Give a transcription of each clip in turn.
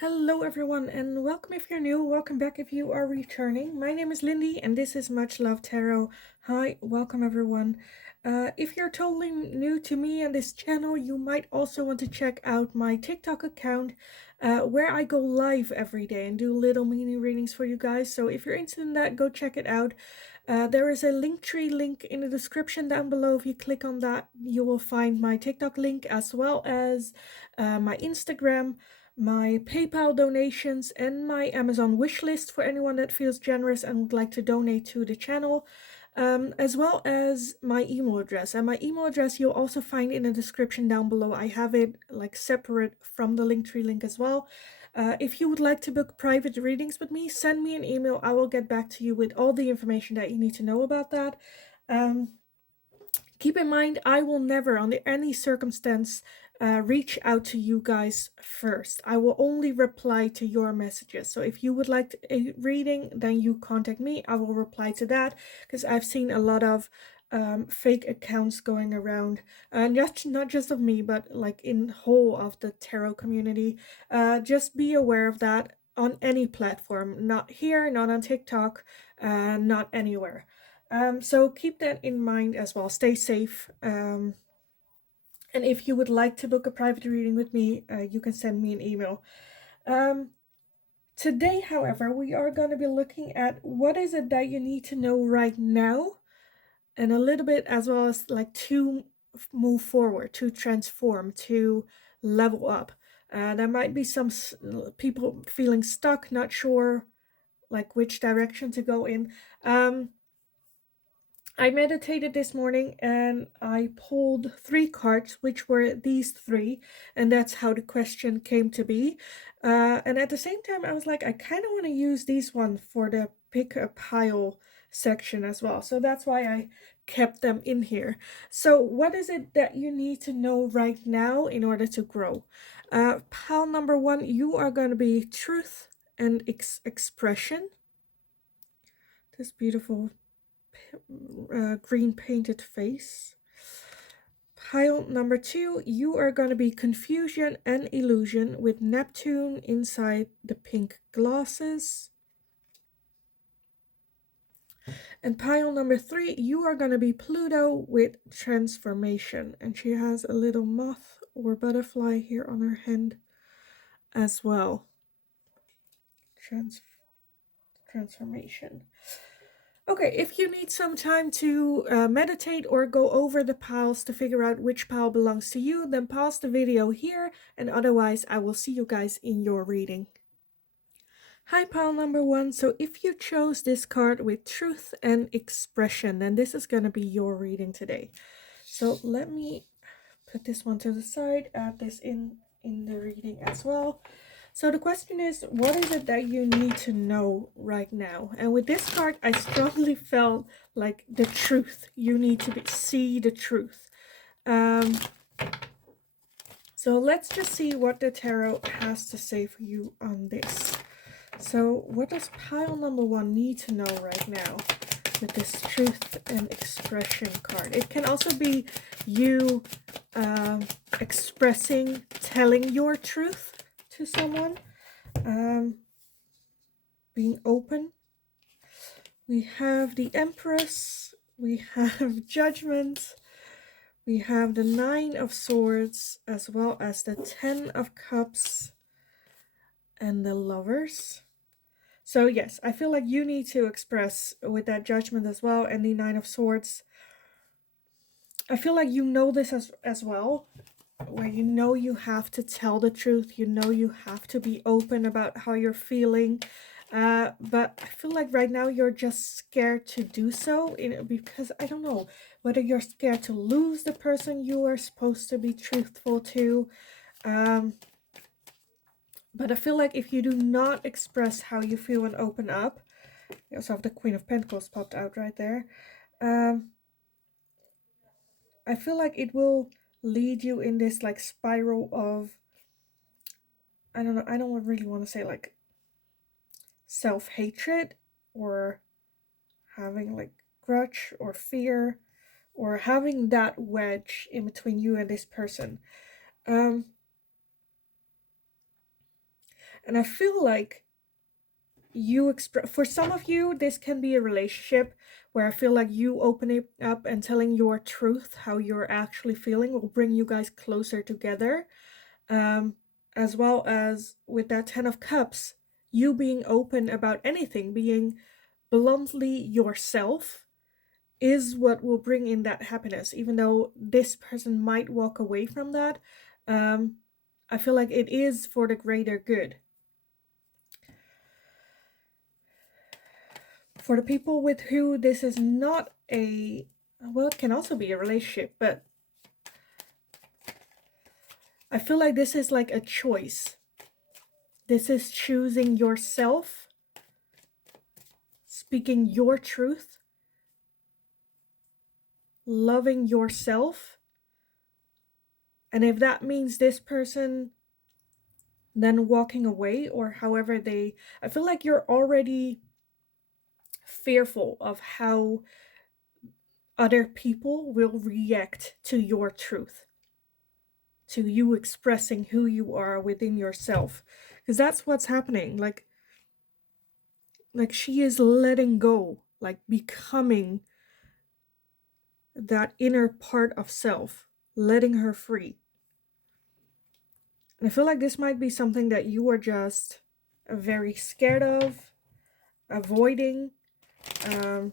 Hello, everyone, and welcome if you're new. Welcome back if you are returning. My name is Lindy, and this is Much Love Tarot. Hi, welcome, everyone. If you're totally new to me and this channel, you might also want to check out my TikTok account, where I go live every day and do little mini readings for you guys. So if you're interested in that, go check it out. There is a Linktree link in the description down below. If you click on that, you will find my TikTok link as well as my Instagram, my PayPal donations, and my Amazon wishlist for anyone that feels generous and would like to donate to the channel, as well as my email address. And my email address you'll also find in the description down below. I have it like separate from the Linktree link as well. If you would like to book private readings with me, send me an email. I will get back to you with all the information that you need to know about that. Keep in mind, I will never, under any circumstance, reach out to you guys first. I will only reply to your messages. So if you would like a reading, then you contact me. I will reply to that, because I've seen a lot of fake accounts going around, not just of me, but like in whole of the tarot community. Just be aware of that on any platform, not here, not on TikTok, not anywhere. So keep that in mind as well. Stay safe. And if you would like to book a private reading with me, you can send me an email. Today, however, we are going to be looking at what is it that you need to know right now, and a little bit as well as like to move forward, to transform, to level up. There might be some people feeling stuck, not sure like which direction to go in. I meditated this morning and I pulled 3 cards, which were these 3, and that's how the question came to be. And at the same time, I was like, I kind of want to use these ones for the pick a pile section as well. So that's why I kept them in here. So what is it that you need to know right now in order to grow? Pile number 1, you are going to be truth and expression. This beautiful green painted face. Pile number 2, you are going to be confusion and illusion with Neptune inside the pink glasses. And pile number 3, you are going to be Pluto with transformation. And she has a little moth or butterfly here on her hand as well. Transformation. Okay, if you need some time to meditate or go over the piles to figure out which pile belongs to you, then pause the video here, and otherwise I will see you guys in your reading. Hi, pile number 1. So if you chose this card with truth and expression, then this is going to be your reading today. So let me put this one to the side, add this in the reading as well. So the question is, what is it that you need to know right now? And with this card, I strongly felt like the truth. You need to see the truth. So let's just see what the tarot has to say for you on this. So what does pile number 1 need to know right now with this truth and expression card? It can also be you expressing, telling your truth to someone, being open. We have the Empress, we have Judgment, we have the 9 of Swords, as well as the 10 of Cups and the Lovers. So yes, I feel like you need to express with that Judgment as well, and the 9 of Swords. I feel like you know this as well, where you know you have to tell the truth, you know you have to be open about how you're feeling, but I feel like right now you're just scared to do so, because I don't know whether you're scared to lose the person you are supposed to be truthful to, but I feel like if you do not express how you feel and open up, you also have the Queen of Pentacles popped out right there, I feel like it will lead you in this like spiral of, I don't know, I don't really want to say like self-hatred or having like grudge or fear or having that wedge in between you and this person. And And I feel like you express, for some of you, this can be a relationship where I feel like you opening up and telling your truth, how you're actually feeling, will bring you guys closer together. Um, as well as with that 10 of Cups, you being open about anything, being bluntly yourself, is what will bring in that happiness. Even though this person might walk away from that, um, I feel like it is for the greater good. For the people with who this is not a, well, it can also be a relationship, but I feel like this is like a choice. This is choosing yourself, speaking your truth, loving yourself. And if that means this person then walking away, or however they, I feel like you're already fearful of how other people will react to your truth, to you expressing who you are within yourself, because that's what's happening. Like she is letting go, like becoming that inner part of self, letting her free. And I feel like this might be something that you are just very scared of, avoiding. um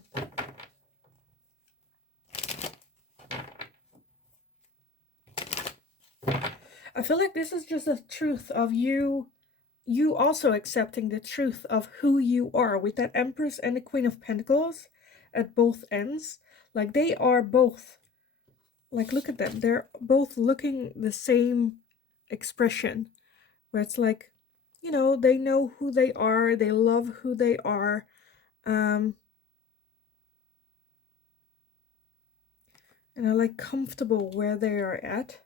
I feel like this is just the truth of you also accepting the truth of who you are, with that Empress and the Queen of Pentacles at both ends. Like they are both, like look at them, they're both looking the same expression, where it's like, you know, they know who they are, they love who they are, and are like comfortable where they are at.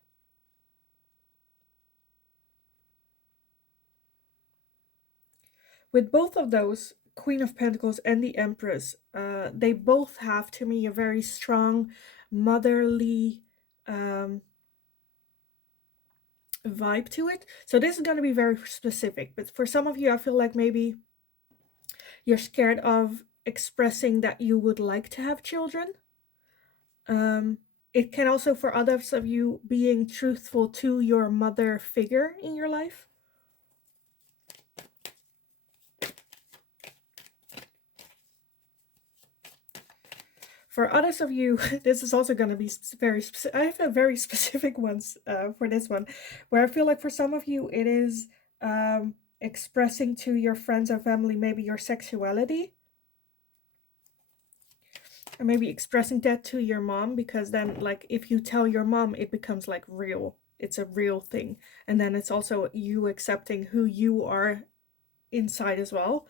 With both of those, Queen of Pentacles and the Empress, they both have to me a very strong motherly vibe to it. So this is going to be very specific, but for some of you, I feel like maybe you're scared of expressing that you would like to have children. It can also, for others of you, being truthful to your mother figure in your life. For others of you, this is also going to be very specific. I have a very specific ones for this one, where I feel like for some of you, it is expressing to your friends or family maybe your sexuality. Or maybe expressing that to your mom, because then, like, if you tell your mom, it becomes like real. It's a real thing. And then it's also you accepting who you are inside as well,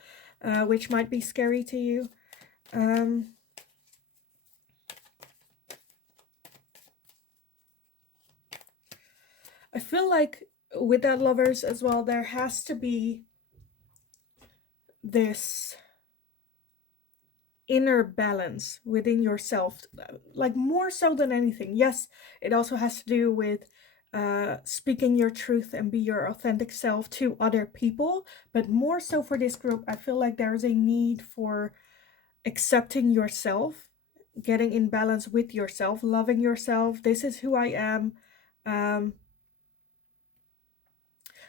which might be scary to you. I feel like with that, lovers, as well, there has to be this inner balance within yourself, like more so than anything. Yes, it also has to do with speaking your truth and be your authentic self to other people, but more so for this group, I feel like there is a need for accepting yourself, getting in balance with yourself, loving yourself. This is who I am.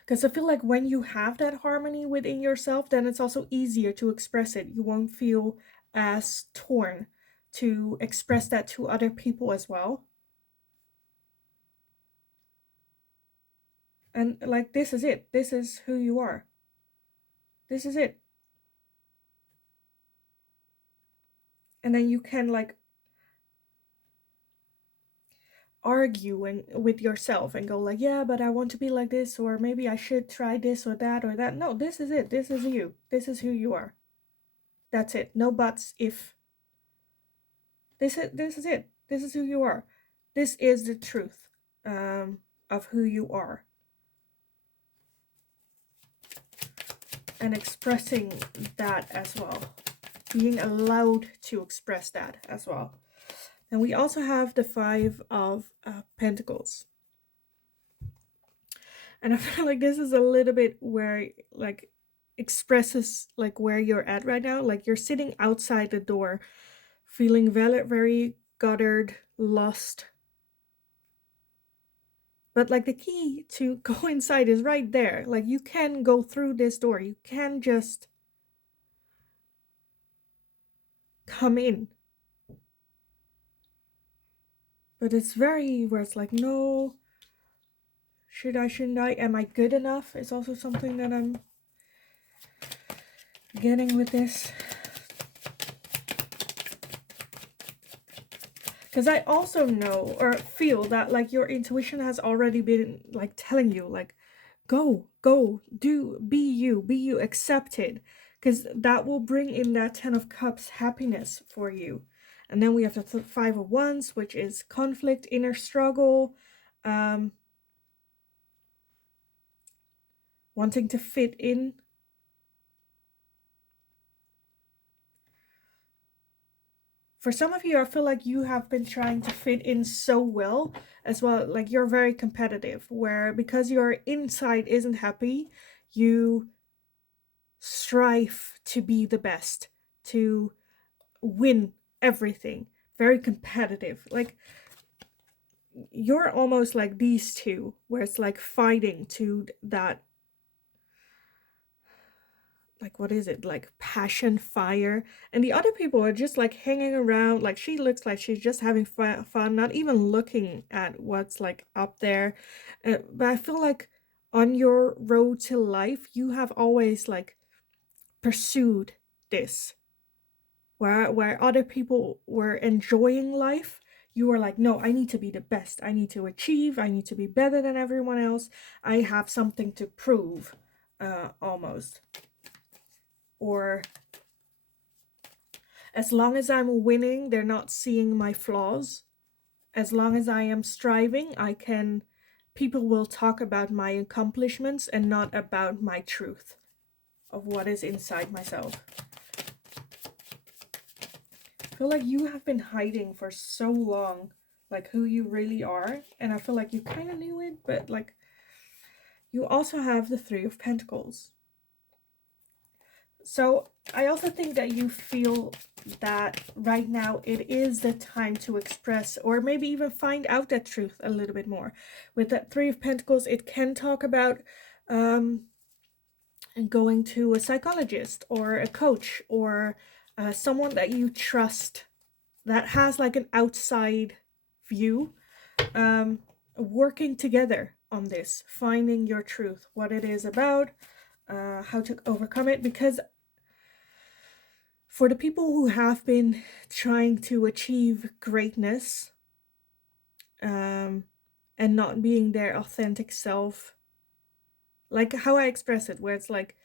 Because I feel like when you have that harmony within yourself, then it's also easier to express it. You won't feel as torn to express that to other people as well. And like, this is it. This is who you are. This is it. And then you can like argue and with yourself and go like, yeah, but I want to be like this, or maybe I should try this or that or that. No, this is it. This is you. This is who you are. That's it. No buts, if. This is it. This is who you are. This is the truth of who you are. And expressing that as well. Being allowed to express that as well. And we also have the Five of Pentacles. And I feel like this is a little bit where like expresses like where you're at right now. Like you're sitting outside the door, feeling very, very guttered, lost. But like the key to go inside is right there. Like you can go through this door. You can just come in. But it's very where it's like, no, should I, shouldn't I? Am I good enough? Is also something that I'm getting with this. Because I also know or feel that like your intuition has already been like telling you like, go, do, be you, accept it. Because that will bring in that 10 of Cups happiness for you. And then we have the 5 of Wands, which is conflict, inner struggle, wanting to fit in. For some of you, I feel like you have been trying to fit in so well as well. Like you're very competitive, where because your inside isn't happy, you strive to be the best, to win everything. Very competitive. Like you're almost like these two, where it's like fighting to that, like what is it, like passion, fire, and the other people are just like hanging around. Like she looks like she's just having fun, not even looking at what's like up there. But I feel like on your road to life you have always like pursued this, where other people were enjoying life, you were like, no, I need to be the best, I need to achieve, I need to be better than everyone else, I have something to prove, almost. Or as long as I'm winning, they're not seeing my flaws. As long as I am striving, I can, people will talk about my accomplishments and not about my truth of what is inside myself. I feel like you have been hiding for so long, like who you really are. And I feel like you kind of knew it, but like you also have the 3 of Pentacles. So I also think that you feel that right now it is the time to express or maybe even find out that truth a little bit more. With that 3 of Pentacles, it can talk about going to a psychologist or a coach or someone that you trust that has like an outside view, working together on this, finding your truth, what it is about, how to overcome it. Because for the people who have been trying to achieve greatness, and not being their authentic self, like how I express it, where it's like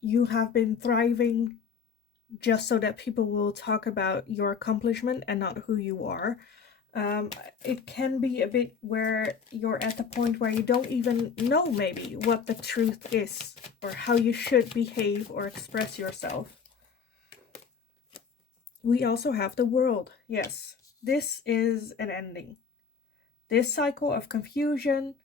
you have been thriving just so that people will talk about your accomplishment and not who you are. It can be a bit where you're at the point where you don't even know maybe what the truth is or how you should behave or express yourself. We also have the World. Yes, this is an ending. This cycle of confusion,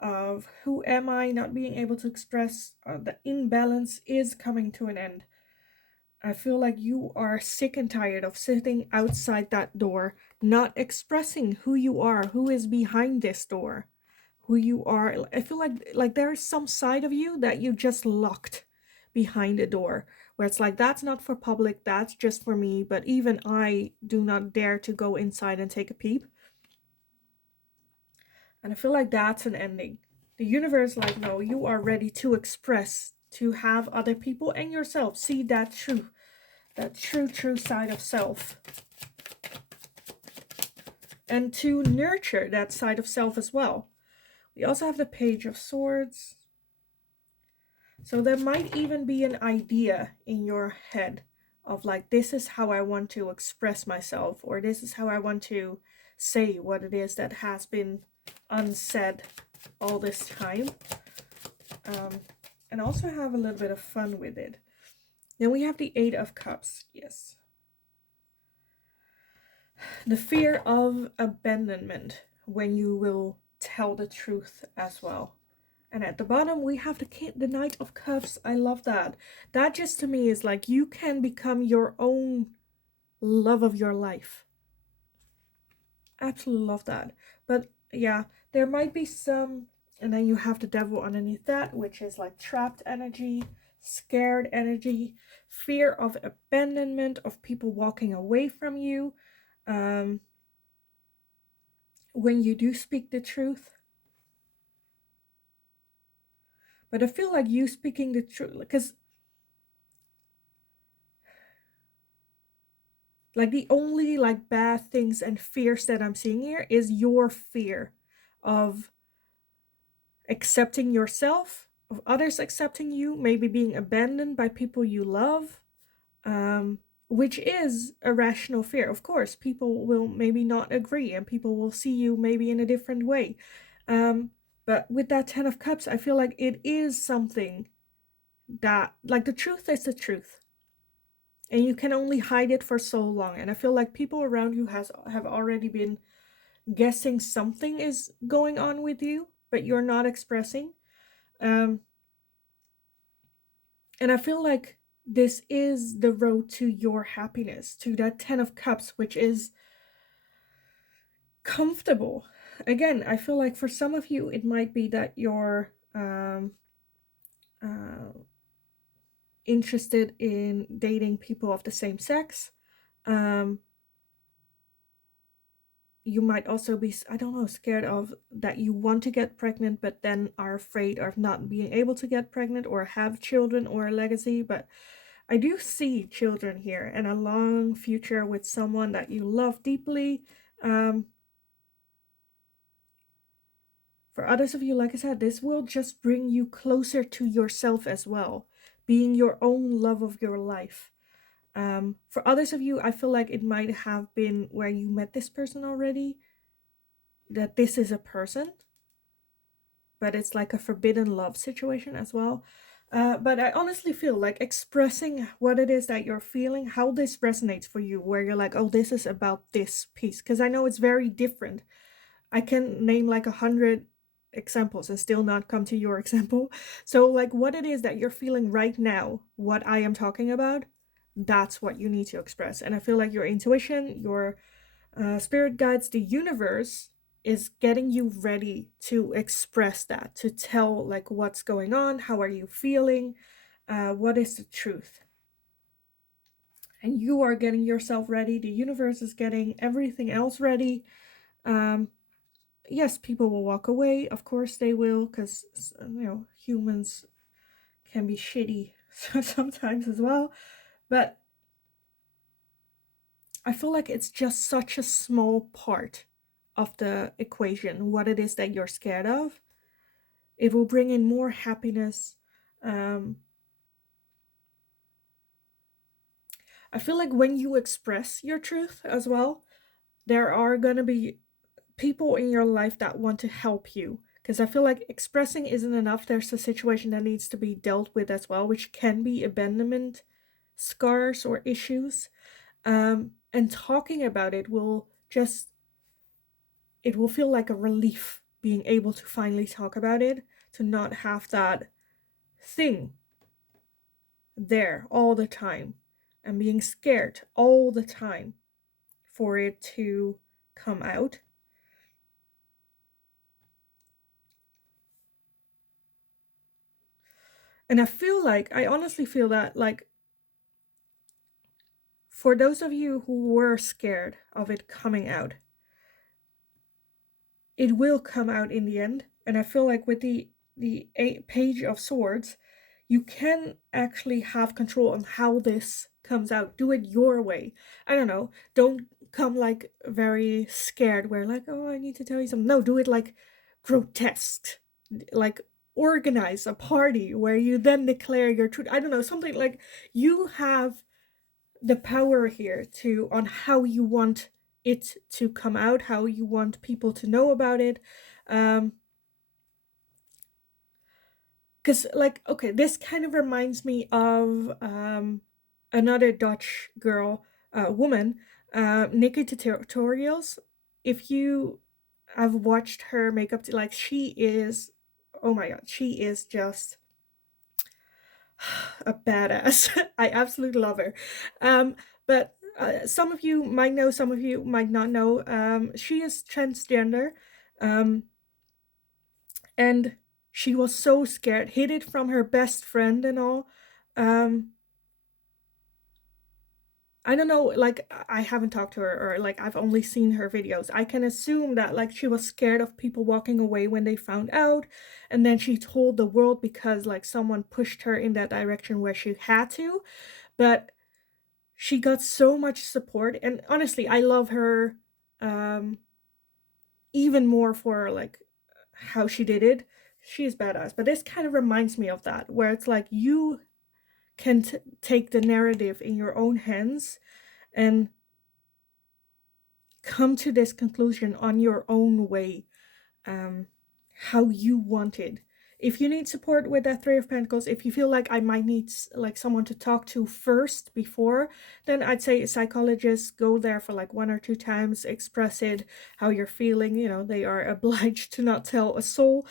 of who am I, not being able to express, the imbalance is coming to an end. I feel like you are sick and tired of sitting outside that door, not expressing who you are, who is behind this door, who you are. I feel like there is some side of you that you just locked behind a door, where it's like, that's not for public, that's just for me, but even I do not dare to go inside and take a peep. And I feel like that's an ending. The universe, like, no, you are ready to express, to have other people and yourself see that true side of self. And to nurture that side of self as well. We also have the Page of Swords. So there might even be an idea in your head of like, this is how I want to express myself, or this is how I want to say what it is that has been unsaid all this time. And also have a little bit of fun with it. Then we have the 8 of Cups. Yes. The fear of abandonment when you will tell the truth as well. And at the bottom, we have the Knight of Cups. I love that. That just to me is like you can become your own love of your life. Absolutely love that. But yeah, there might be some, and then you have the Devil underneath that, which is like trapped energy, scared energy, fear of abandonment, of people walking away from you. Um, when you do speak the truth. But I feel like you speaking the truth, because like the only like bad things and fears that I'm seeing here is your fear of accepting yourself, of others accepting you, maybe being abandoned by people you love, which is a rational fear. Of course, people will maybe not agree and people will see you maybe in a different way. But with that Ten of Cups, I feel like it is something that, like, the truth is the truth. And you can only hide it for so long. And I feel like people around you have already been guessing something is going on with you, but you're not expressing. Um, and I feel like this is the road to your happiness, to that Ten of Cups, which is comfortable. Again, I feel like for some of you, it might be that you're uh, interested in dating people of the same sex. Um, you might also be, I don't know, scared of that you want to get pregnant, but then are afraid of not being able to get pregnant or have children or a legacy. But I do see children here and a long future with someone that you love deeply. For others of you, like I said, this will just bring you closer to yourself as well, being your own love of your life. For others of you, I feel like it might have been where you met this person already, that this is a person, but it's like a forbidden love situation as well. But I honestly feel like expressing what it is that you're feeling, how this resonates for you, where you're like, oh, this is about this piece. Because I know it's very different. I can name like 100 examples and still not come to your example. So, like, what it is that you're feeling right now, what I am talking about, that's what you need to express. And I feel like your intuition, your spirit guides, the universe is getting you ready to express that, to tell like what's going on, how are you feeling, what is the truth. And you are getting yourself ready. The universe is getting everything else ready. Yes, people will walk away. Of course they will, because, you know, humans can be shitty sometimes as well. But I feel like it's just such a small part of the equation, what it is that you're scared of. It will bring in more happiness. Um, I feel like when you express your truth as well, there are going to be people in your life that want to help you. Because I feel like expressing isn't enough. There's a situation that needs to be dealt with as well, which can be abandonment scars or issues. And talking about it will just, it will feel like a relief being able to finally talk about it, to not have that thing there all the time and being scared all the time for it to come out. And I honestly feel that, like, for those of you who were scared of it coming out, it will come out in the end. And I feel like with the Page of Swords, you can actually have control on how this comes out. Do it your way. I don't know. Don't come like very scared where like, oh, I need to tell you something. No, do it like grotesque. Like organize a party where you then declare your truth. I don't know, something like you have the power here to on how you want it to come out, how you want people to know about it. Because, like, okay, this kind of reminds me of another Dutch girl, woman, Nikki Tutorials. If you have watched her makeup, like, she is oh my god, she is just a badass. I absolutely love her. But some of you might know, some of you might not know. She is transgender, um, and she was so scared, hid it from her best friend and all. Um, I don't know, like I haven't talked to her or like I've only seen her videos. I can assume that like she was scared of people walking away when they found out, and then she told the world because like someone pushed her in that direction where she had to. But she got so much support, and honestly, I love her um even more for like how she did it. She's badass. But this kind of reminds me of that, where it's like you can take the narrative in your own hands and come to this conclusion on your own way, um, how you want it. If you need support with that Three of Pentacles, if you feel like I might need like someone to talk to first before, then I'd say a psychologist, go there for like 1 or 2 times, express it, how you're feeling. You know, they are obliged to not tell a soul.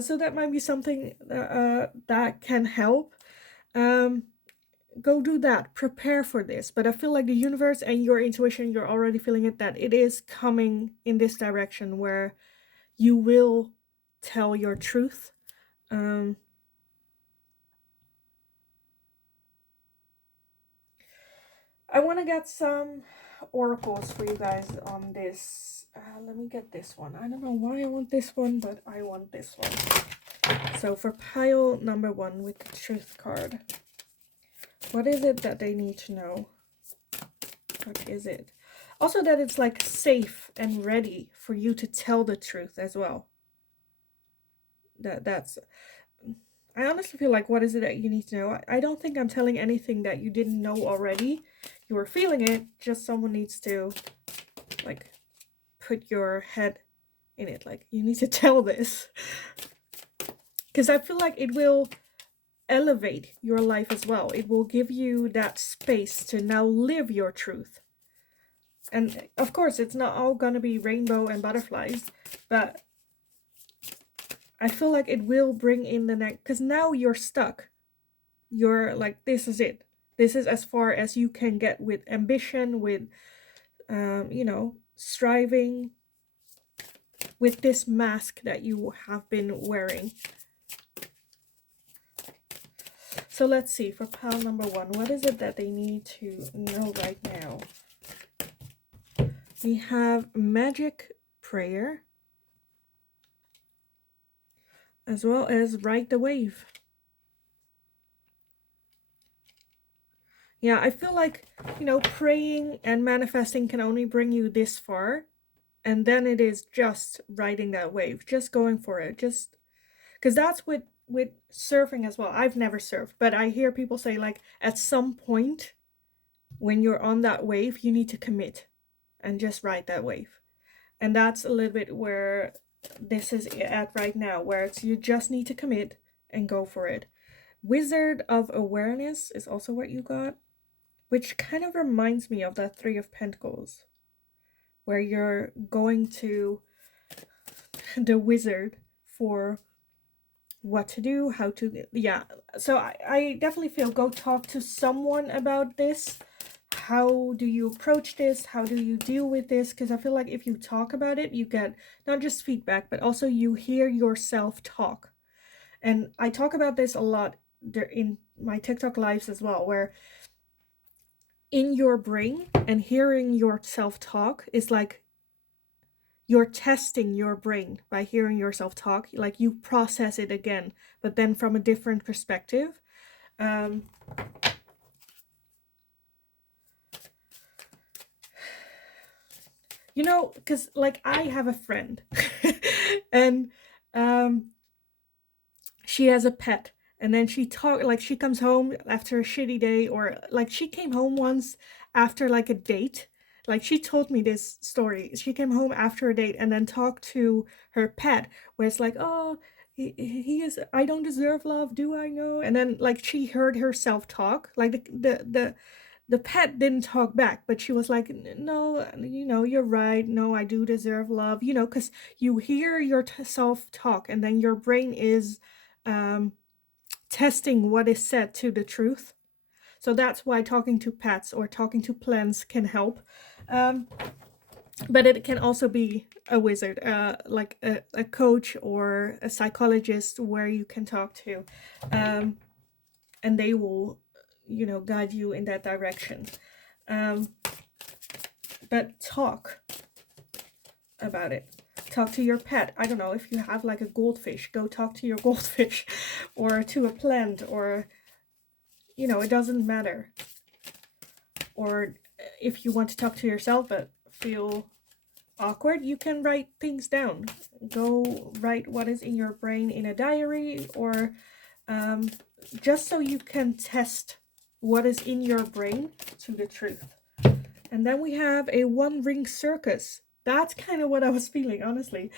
So that might be something that can help. Um, Go do that, prepare for this. But I feel like the universe and your intuition, you're already feeling it, that it is coming in this direction where you will tell your truth. um I want to get some oracles for you guys on this. Let me get this one. I don't know why I want this one, but I want this one. So for pile number 1 with the truth card, what is it that they need to know? What is it? Also that it's like safe and ready for you to tell the truth as well. That's I honestly feel like, what is it that you need to know? I don't think I'm telling anything that you didn't know already. You were feeling it, just someone needs to like put your head in it. Like, you need to tell this. Because I feel like it will elevate your life as well. It will give you that space to now live your truth. And of course, it's not all gonna be rainbow and butterflies, but I feel like it will bring in the next, because now you're stuck. You're like, this is it. This is as far as you can get with ambition, with, you know, striving, with this mask that you have been wearing. So let's see, for pile number 1, what is it that they need to know right now? We have magic prayer, as well as ride the wave. Yeah, I feel like, you know, praying and manifesting can only bring you this far. And then it is just riding that wave, just going for it. Just because that's with surfing as well. I've never surfed, but I hear people say like at some point when you're on that wave, you need to commit and just ride that wave. And that's a little bit where this is at right now, where it's you just need to commit and go for it. Wizard of Awareness is also what you got, which kind of reminds me of that Three of Pentacles, where you're going to the wizard for what to do, how to, yeah. So I definitely feel, go talk to someone about this. How do you approach this? How do you deal with this? Because I feel like if you talk about it, you get not just feedback, but also you hear yourself talk. And I talk about this a lot in my TikTok lives as well, where in your brain and hearing yourself talk is like you're testing your brain by hearing yourself talk. Like, you process it again, but then from a different perspective. You know, because like I have a friend and she has a pet, and then she comes home after a shitty day, or like she came home once after like a date. Like, she told me this story. She came home after a date and then talked to her pet, where it's like, oh, he is, I don't deserve love, do I know? And then like she heard herself talk, like the pet didn't talk back, but she was like, no, you're right. No, I do deserve love, because you hear yourself talk, and then your brain is um, testing what is said to the truth. So that's why talking to pets or talking to plants can help. Um, but it can also be a wizard, like a coach or a psychologist where you can talk to. And they will, guide you in that direction. Um, but talk about it. Talk to your pet. I don't know, if you have like a goldfish, go talk to your goldfish or to a plant, or, it doesn't matter. Or if you want to talk to yourself but feel awkward, you can write things down. Go write what is in your brain in a diary, or just so you can test what is in your brain to the truth. And then we have a one-ring circus. That's kind of what I was feeling, honestly.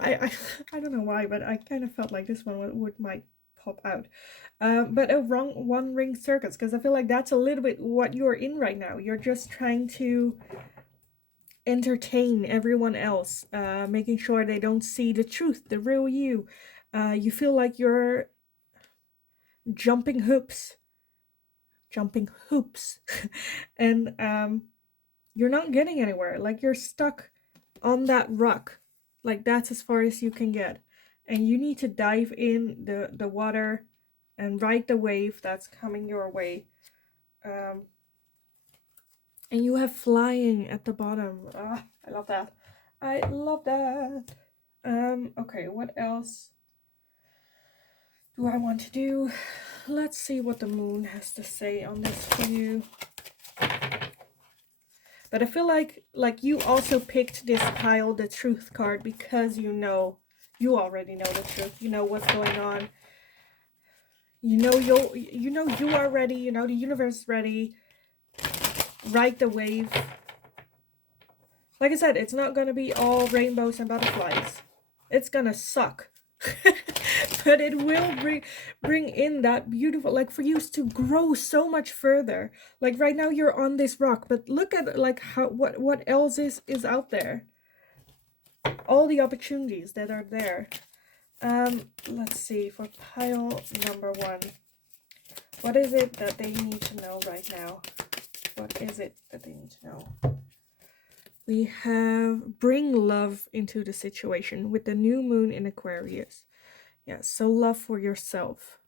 I don't know why, but I kind of felt like this one might pop out. But a one-ring circus, because I feel like that's a little bit what you're in right now. You're just trying to entertain everyone else, making sure they don't see the truth, the real you. You feel like you're jumping hoops, and you're not getting anywhere. Like, you're stuck on that rock. Like, that's as far as you can get, and you need to dive in the water and ride the wave that's coming your way. And you have flying at the bottom. I love that. I love that. Okay, what else do I want to do? Let's see what the moon has to say on this for you. But I feel like you also picked this pile, the truth card, because you already know the truth. You know what's going on. You are ready. The universe is ready. Ride the wave. Like I said, it's not gonna be all rainbows and butterflies. It's gonna suck. But it will bring in that beautiful, like, for you to grow so much further. Like, right now you're on this rock, but look at like what else is out there. All the opportunities that are there. Let's see, for pile number 1. What is it that they need to know right now? What is it that they need to know? We have bring love into the situation with the new moon in Aquarius. Yeah, so love for yourself.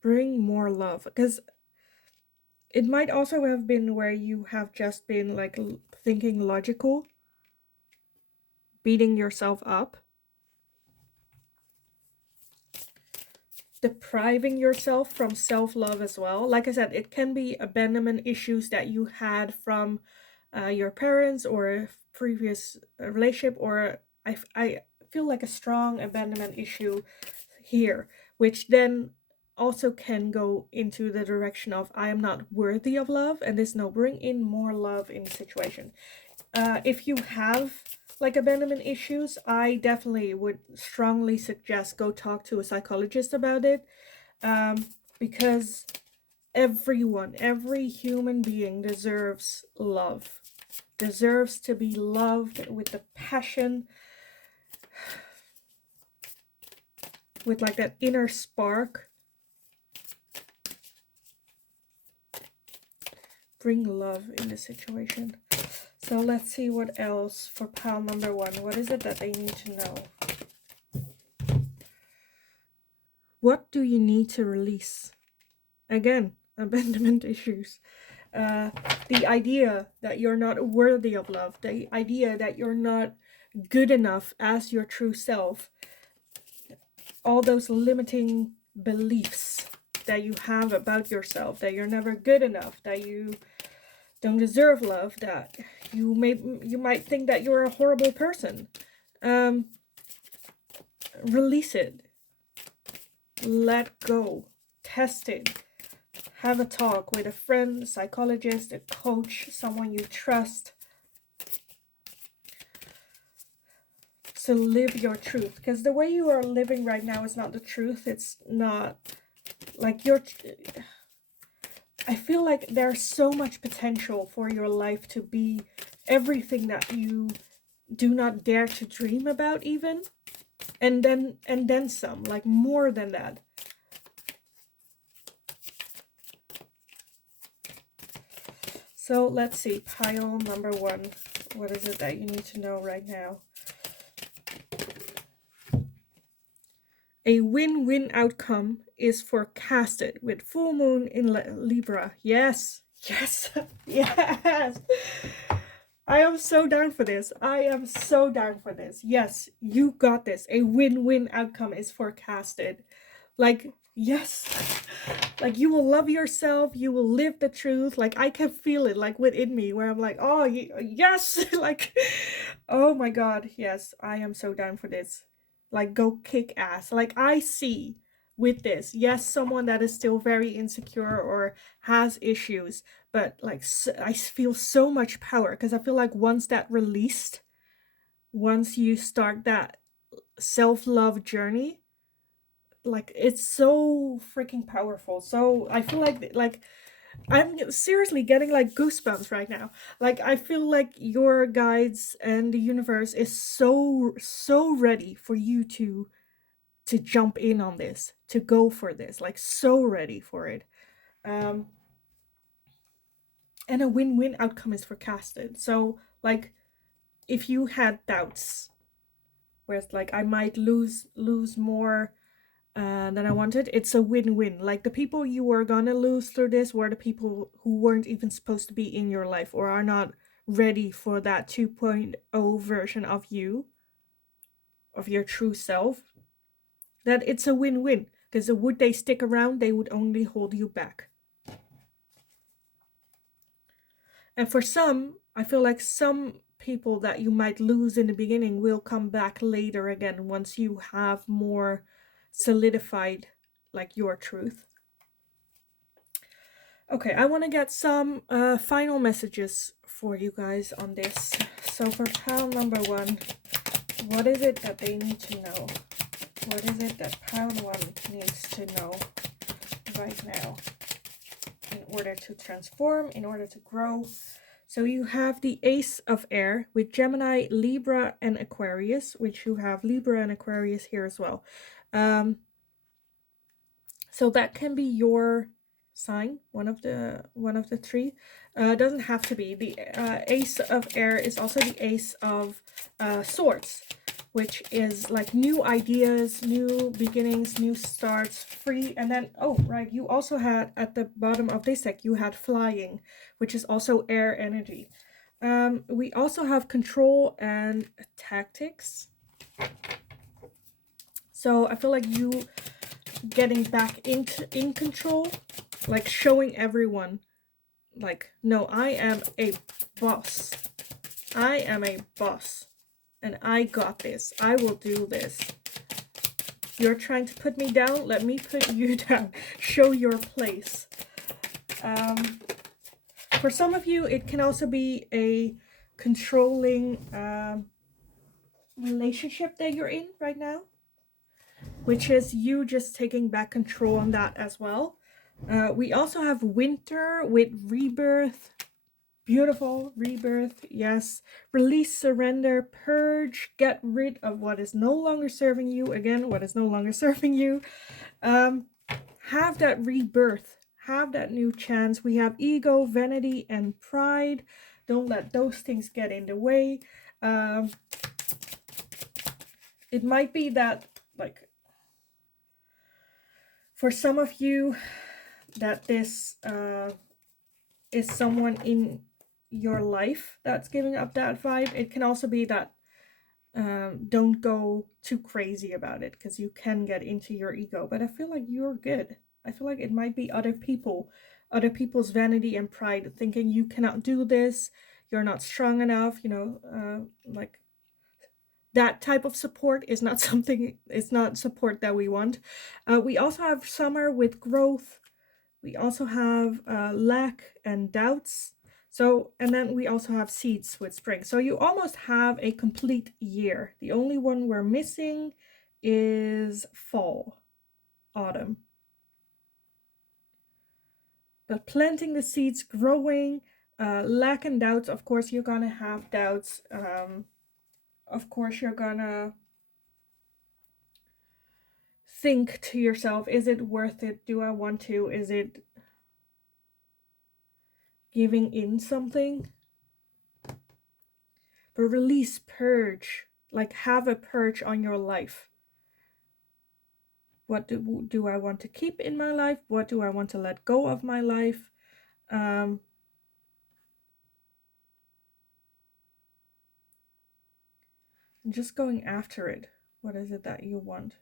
Bring more love, because it might also have been where you have just been like thinking logical, beating yourself up, depriving yourself from self-love as well. Like I said, it can be abandonment issues that you had from your parents or a previous relationship, or I feel like a strong abandonment issue here, which then also can go into the direction of I am not worthy of love, and this bring in more love in the situation. If you have like abandonment issues, I definitely would strongly suggest go talk to a psychologist about it, because every human being deserves love, deserves to be loved with the passion, with like that inner spark. Bring love in the situation. So let's see what else for pile number 1. What is it that they need to know? What do you need to release? Again, abandonment issues. The idea that you're not worthy of love, the idea that you're not good enough as your true self, all those limiting beliefs that you have about yourself, that you're never good enough, that you don't deserve love, that you might think that you're a horrible person. Release it. Let go. Test it. Have a talk with a friend, a psychologist, a coach, someone you trust. So live your truth, because the way you are living right now is not the truth. It's not like I feel like there's so much potential for your life to be everything that you do not dare to dream about even. And then some, like more than that. So let's see, pile number 1. What is it that you need to know right now? A win-win outcome is forecasted with full moon in Libra. Yes, yes, yes. I am so down for this. I am so down for this. Yes, you got this. A win-win outcome is forecasted. Like, yes. Like, you will love yourself. You will live the truth. Like, I can feel it, like, within me, where I'm like, oh, yes. Like, oh my God. Yes, I am so down for this. Like, go kick ass. Like, I see with this, yes, someone that is still very insecure or has issues, but like I feel so much power, because I feel like once that released, once you start that self-love journey, like it's so freaking powerful. So I feel like I'm seriously getting like goosebumps right now. Like I feel like your guides and the universe is so ready for you to jump in on this, to go for this, like so ready for it. um and a win-win outcome is forecasted. So like if you had doubts, where it's like I might lose more than I wanted, it's a win-win. Like the people you were gonna lose through this were the people who weren't even supposed to be in your life, or are not ready for that 2.0 version of you, of your true self. That it's a win-win, because would they stick around, they would only hold you back. And for some, I feel like some people that you might lose in the beginning will come back later again, once you have more solidified like your truth. Okay, I want to get some final messages for you guys on this. So for pile number 1, what is it that they need to know? What is it that pile 1 needs to know right now in order to transform, in order to grow? So you have the Ace of Air with Gemini, Libra, and Aquarius, which you have Libra and Aquarius here as well. So that can be your sign, one of the 3. Doesn't have to be. The Ace of Air is also the Ace of Swords, which is like new ideas, new beginnings, new starts, free. And then, oh right, you also had at the bottom of this deck, you had Flying, which is also air energy. We also have Control and Tactics. So I feel like you getting back in control, like showing everyone, like, no, I am a boss. I am a boss. And I got this. I will do this. You're trying to put me down? Let me put you down. Show your place. For some of you, it can also be a controlling relationship that you're in right now, which is you just taking back control on that as well. We also have Winter with Rebirth. Beautiful. Rebirth, yes. Release, surrender, purge, get rid of what is no longer serving you. Again, what is no longer serving you. Have that rebirth. Have that new chance. We have ego, vanity, and pride. Don't let those things get in the way. It might be that, like, for some of you, that this is someone in your life that's giving up that vibe. It can also be that don't go too crazy about it, because you can get into your ego. But I feel like you're good. I feel like it might be other people's vanity and pride, thinking you cannot do this, you're not strong enough, like that type of support is not something, it's not support that we want. We also have Summer with growth. We also have lack and doubts. So, and then we also have Seeds with spring. So you almost have a complete year. The only one we're missing is fall, autumn. But planting the seeds, growing, lack and doubts. Of course, you're gonna have doubts. Of course, you're gonna think to yourself, is it worth it? Do I want to? Is it giving in something? But release, purge, like have a purge on your life. What do I want to keep in my life? What do I want to let go of my life? Just going after it. What is it that you want?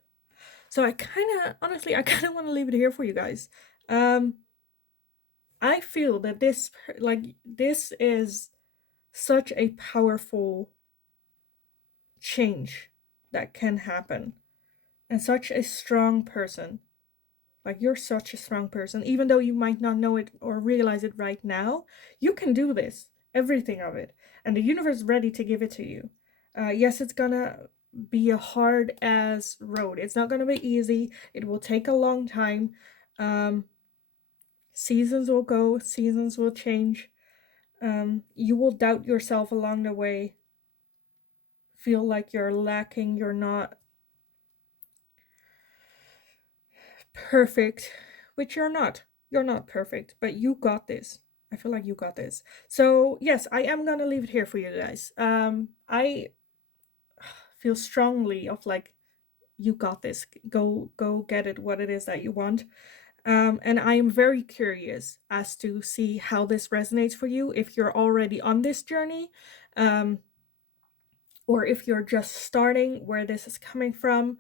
So I kind of, honestly, I kind of want to leave it here for you guys. I feel that this is such a powerful change that can happen, and such a strong person. Like, you're such a strong person, even though you might not know it or realize it right now. You can do this, everything of it, and the universe is ready to give it to you. Yes, it's gonna be a hard as road. It's not gonna be easy. It will take a long time. Seasons will go, seasons will change. You will doubt yourself along the way, feel like you're lacking, you're not perfect, which you're not. You're not perfect, but you got this. I feel like you got this. So yes, I am gonna leave it here for you guys. I feel strongly of like, you got this. Go get it, what it is that you want. And I am very curious as to see how this resonates for you, if you're already on this journey, or if you're just starting, where this is coming from.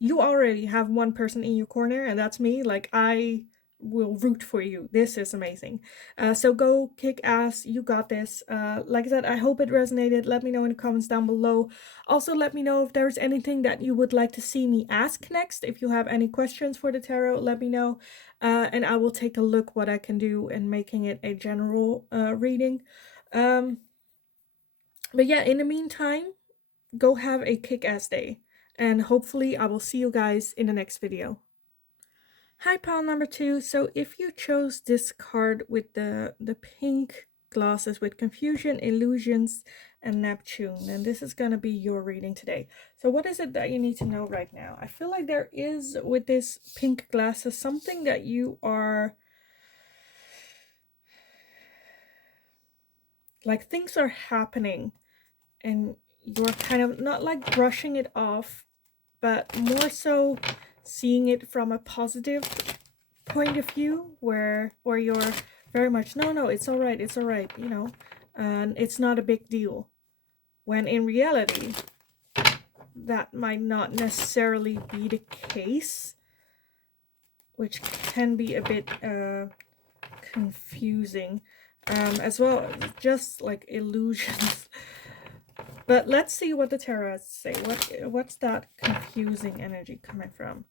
You already have one person in your corner, and that's me. Like, I will root for you. This is amazing. So go kick ass. You got this. Like I said, I hope it resonated. Let me know in the comments down below. Also, let me know if there's anything that you would like to see me ask next. If you have any questions for the tarot, let me know. And I will take a look what I can do in making it a general reading. But yeah, in the meantime, go have a kick-ass day, and hopefully I will see you guys in the next video. Hi, pile number 2. So if you chose this card with the pink glasses with confusion, illusions, and Neptune, then this is going to be your reading today. So what is it that you need to know right now? I feel like there is, with this pink glasses, something that you are, like, things are happening and you're kind of not like brushing it off, but more so seeing it from a positive point of view, where you're very much, no, it's all right, you know, and it's not a big deal, when in reality that might not necessarily be the case, which can be a bit confusing, as well, just like illusions. But let's see what the tarot has to say. What's that confusing energy coming from?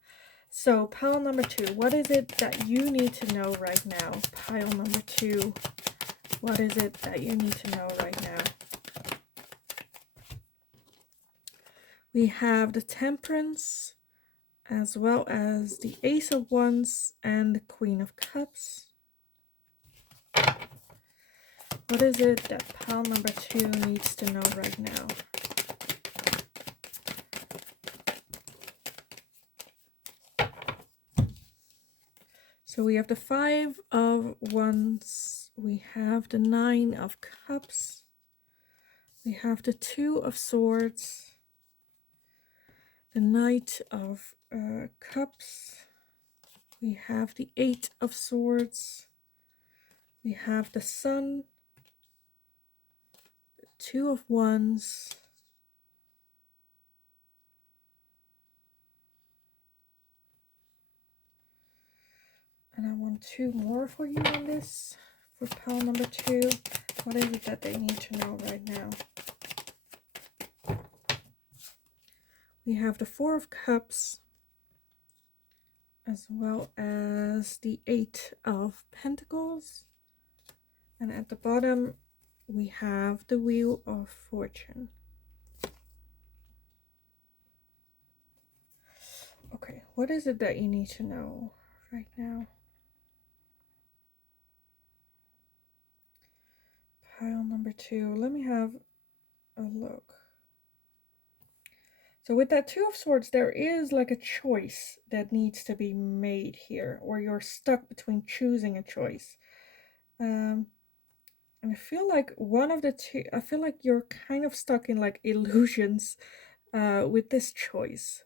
So pile number 2, what is it that you need to know right now? Pile number 2, what is it that you need to know right now? We have the Temperance, as well as the Ace of Wands and the Queen of Cups. What is it that pile number 2 needs to know right now? So we have the 5 of Wands, we have the 9 of Cups, we have the 2 of Swords, the Knight of Cups, we have the 8 of Swords, we have the Sun, the 2 of Wands, and I want 2 more for you on this, for pile number 2. What is it that they need to know right now? We have the 4 of Cups, as well as the 8 of Pentacles, and at the bottom we have the Wheel of Fortune. Okay, what is it that you need to know right now? Pile number 2. Let me have a look. So with that Two of Swords, there is like a choice that needs to be made here, or you're stuck between choosing a choice. And I feel like one of the two, I feel like you're kind of stuck in like illusions with this choice,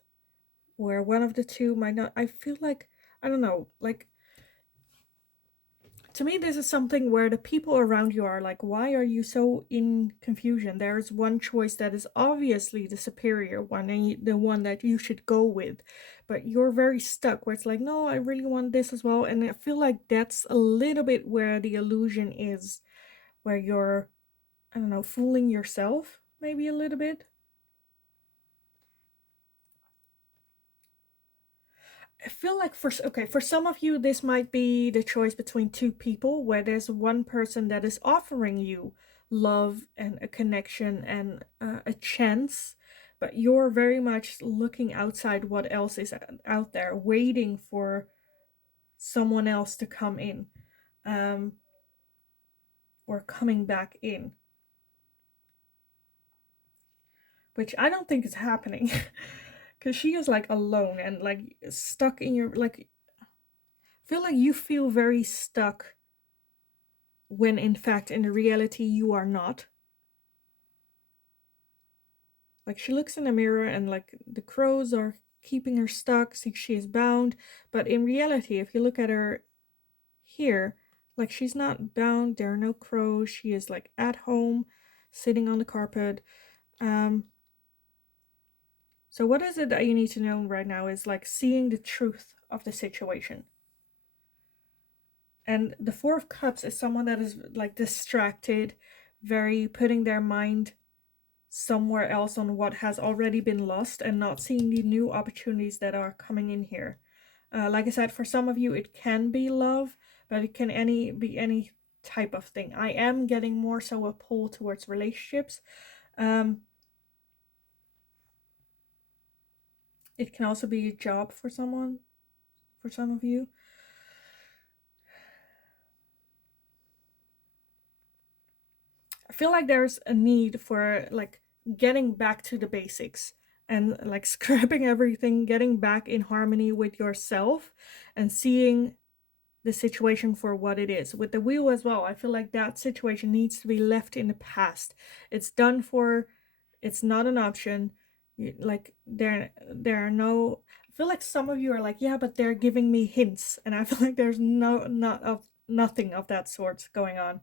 where one of the two might not, I feel like, I don't know, like, to me, this is something where the people around you are like, why are you so in confusion? There's one choice that is obviously the superior one and the one that you should go with, but you're very stuck where it's like, no, I really want this as well. And I feel like that's a little bit where the illusion is, where you're, I don't know, fooling yourself maybe a little bit. I feel like for some of you this might be the choice between two people where there's one person that is offering you love and a connection and a chance, but you're very much looking outside what else is out there, waiting for someone else to come in, um, or coming back in, which I don't think is happening. Because she is like alone and like stuck in your like, feel like you feel very stuck when in fact in reality you are not. Like she looks in the mirror and like the crows are keeping her stuck, so she is bound, but in reality if you look at her here, like she's not bound, there are no crows, she is like at home sitting on the carpet. So what is it that you need to know right now is like seeing the truth of the situation. And the Four of Cups is someone that is like distracted, very putting their mind somewhere else on what has already been lost and not seeing the new opportunities that are coming in here. Like I said, for some of you it can be love, but it can be any type of thing. I am getting more so a pull towards relationships. It can also be a job for someone, for some of you. I feel like there's a need for like getting back to the basics and like scrapping everything, getting back in harmony with yourself and seeing the situation for what it is. With the wheel as well, I feel like that situation needs to be left in the past. It's done for, it's not an option. Like there are no, I feel like some of you are like, yeah, but they're giving me hints, and I feel like there's nothing of that sort going on.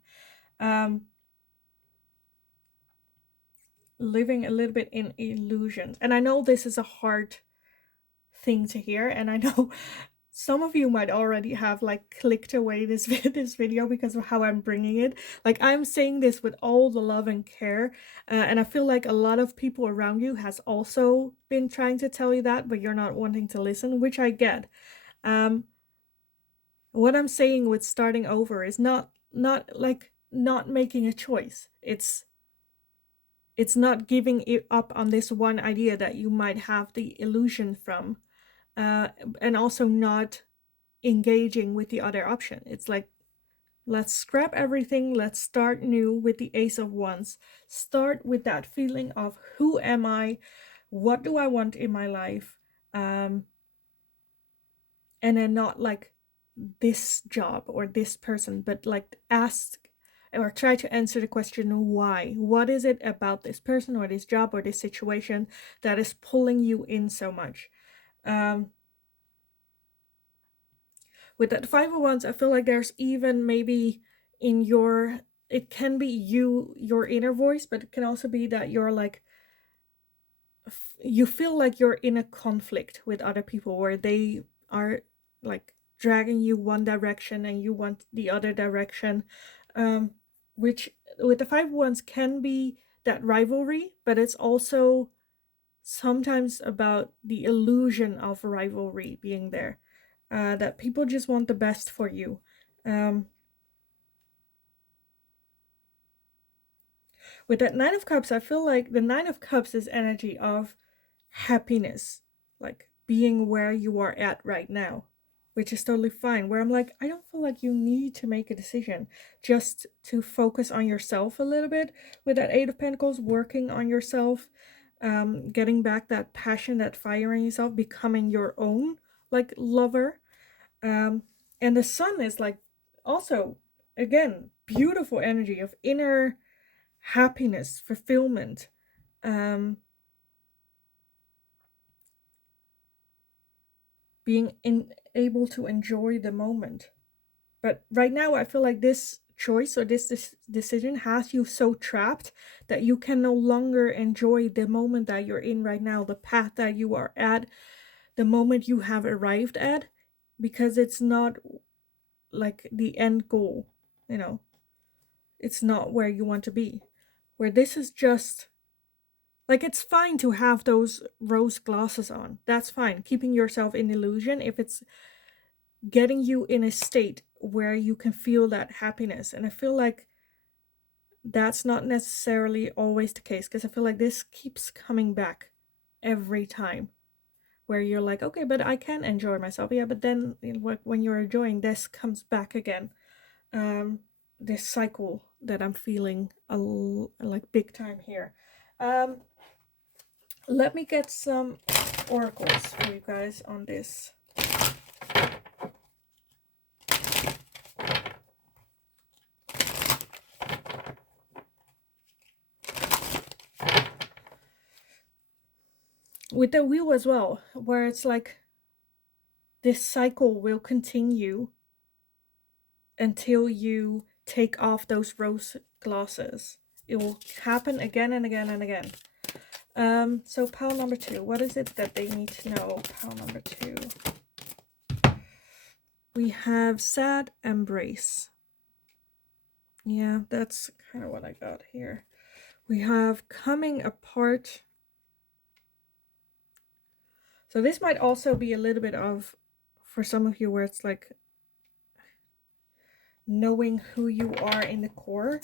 Living a little bit in illusions. And I know this is a hard thing to hear, and I know some of you might already have like clicked away this video because of how I'm bringing it. Like I'm saying this with all the love and care, and I feel like a lot of people around you has also been trying to tell you that, but you're not wanting to listen, which I get. What I'm saying with starting over is not like not making a choice. It's not giving it up on this one idea that you might have the illusion from, and also not engaging with the other option. It's like, let's scrap everything, let's start new with the Ace of Wands. Start with that feeling of who am I, what do I want in my life, and then not like this job or this person, but like ask or try to answer the question why. What is it about this person or this job or this situation that is pulling you in so much? With that Five of Wands, I feel like there's even maybe in your, it can be you, your inner voice, but it can also be that you're like, you feel like you're in a conflict with other people where they are like dragging you one direction and you want the other direction, which with the Five of Wands can be that rivalry, but it's also sometimes about the illusion of rivalry being there, that people just want the best for you. With that Nine of Cups, I feel like the Nine of Cups is energy of happiness, like being where you are at right now, which is totally fine. Where I'm like, I don't feel like you need to make a decision, just to focus on yourself a little bit with that Eight of Pentacles, working on yourself, getting back that passion, that fire in yourself, becoming your own like lover. Um, and the Sun is like also, again, beautiful energy of inner happiness, fulfillment. Being able to enjoy the moment. But right now, I feel like this choice or this decision has you so trapped that you can no longer enjoy the moment that you're in right now, the path that you are at, the moment you have arrived at, because it's not like the end goal, you know, it's not where you want to be. Where this is just like, it's fine to have those rose glasses on. That's fine. Keeping yourself in illusion if it's getting you in a state where you can feel that happiness. And I feel like that's not necessarily always the case, because I feel like this keeps coming back every time, where you're like, okay, but I can enjoy myself. Yeah, but then when you're enjoying, this comes back again. This cycle that I'm feeling like big time here. Let me get some oracles for you guys on this. With the wheel as well, where it's like this cycle will continue until you take off those rose glasses. It will happen again and again and again. So pile number 2, what is it that they need to know? Pile number 2. We have sad embrace. Yeah, that's kind of what I got here. We have coming apart. So this might also be a little bit of, for some of you, where it's like knowing who you are in the core.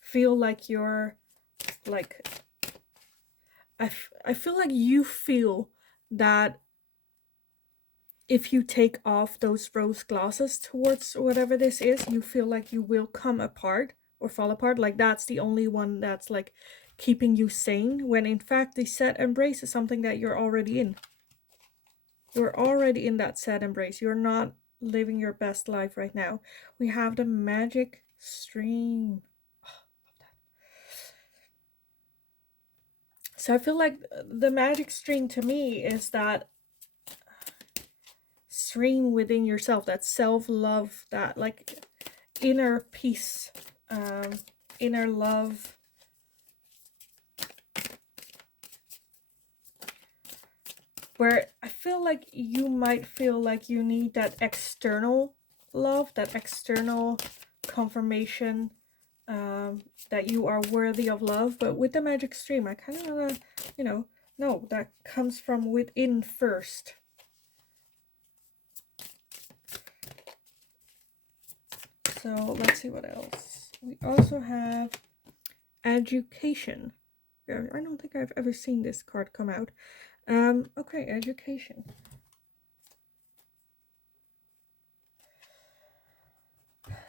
Feel like you're like, I feel like you feel that if you take off those rose glasses towards whatever this is, you feel like you will come apart or fall apart. Like that's the only one that's like keeping you sane, when in fact the sad embrace is something that you're already in. You're already in that sad embrace. You're not living your best life right now. We have the magic stream. So I feel like the magic stream to me is that stream within yourself, that self-love, that like inner peace, inner love. Where I feel like you might feel like you need that external love, that external confirmation, that you are worthy of love. But with the magic stream, I kind of want to, no, that comes from within first. So let's see what else. We also have education. I don't think I've ever seen this card come out. Okay, education.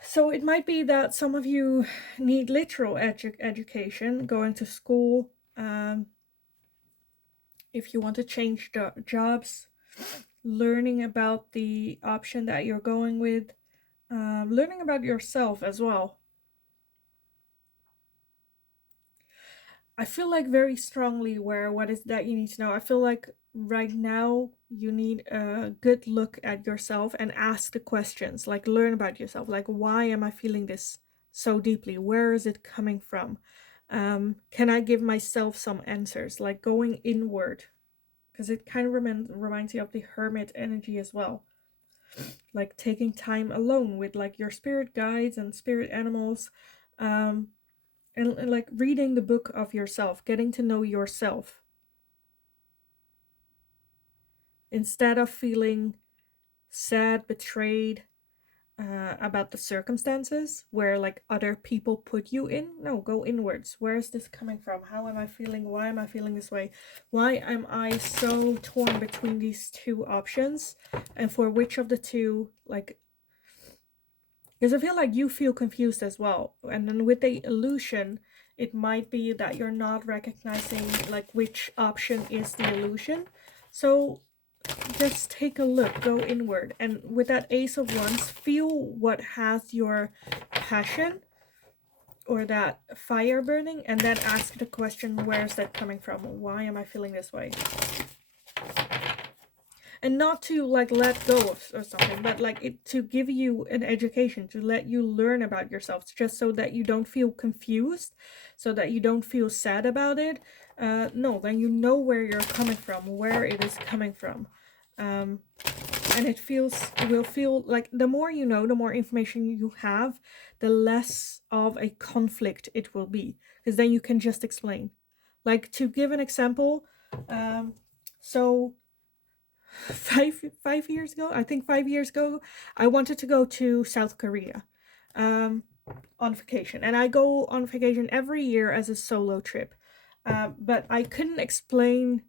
So it might be that some of you need literal education, going to school. If you want to change jobs, learning about the option that you're going with, learning about yourself as well. I feel like very strongly where what is that you need to know. I feel like right now you need a good look at yourself and ask the questions, like learn about yourself. Like, why am I feeling this so deeply? Where is it coming from? Can I give myself some answers? Like going inward, because it kind of reminds you of the hermit energy as well. Like taking time alone with like your spirit guides and spirit animals. And like reading the book of yourself, getting to know yourself. Instead of feeling sad, betrayed, about the circumstances where like other people put you in. No, go inwards. Where is this coming from? How am I feeling? Why am I feeling this way? Why am I so torn between these two options? And for which of the two, like, because I feel like you feel confused as well. And then with the illusion, it might be that you're not recognizing like which option is the illusion. So just take a look, go inward, and with that Ace of Wands, feel what has your passion or that fire burning, and then ask the question, where is that coming from? Why am I feeling this way? And not to like let go of or something, but like it to give you an education, to let you learn about yourself, just so that you don't feel confused, so that you don't feel sad about it. No, then you know where you're coming from, where it is coming from. And it will feel like the more you know, the more information you have, the less of a conflict it will be, because then you can just explain. Like, to give an example, so 5 years ago, I think 5 years ago, I wanted to go to South Korea on vacation, and I go on vacation every year as a solo trip, but I couldn't explain,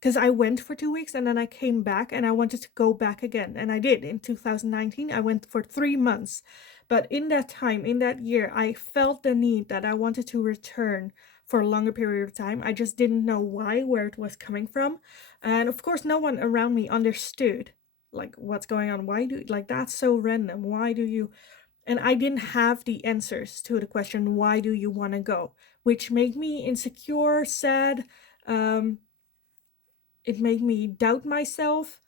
because I went for 2 weeks and then I came back and I wanted to go back again. And I did in 2019. I went for 3 months. But in that time, in that year, I felt the need that I wanted to return for a longer period of time. I just didn't know why, where it was coming from. And of course, no one around me understood like what's going on. Why do, like, that's so random. Why do you? And I didn't have the answers to the question, why do you want to go? Which made me insecure, sad, it made me doubt myself.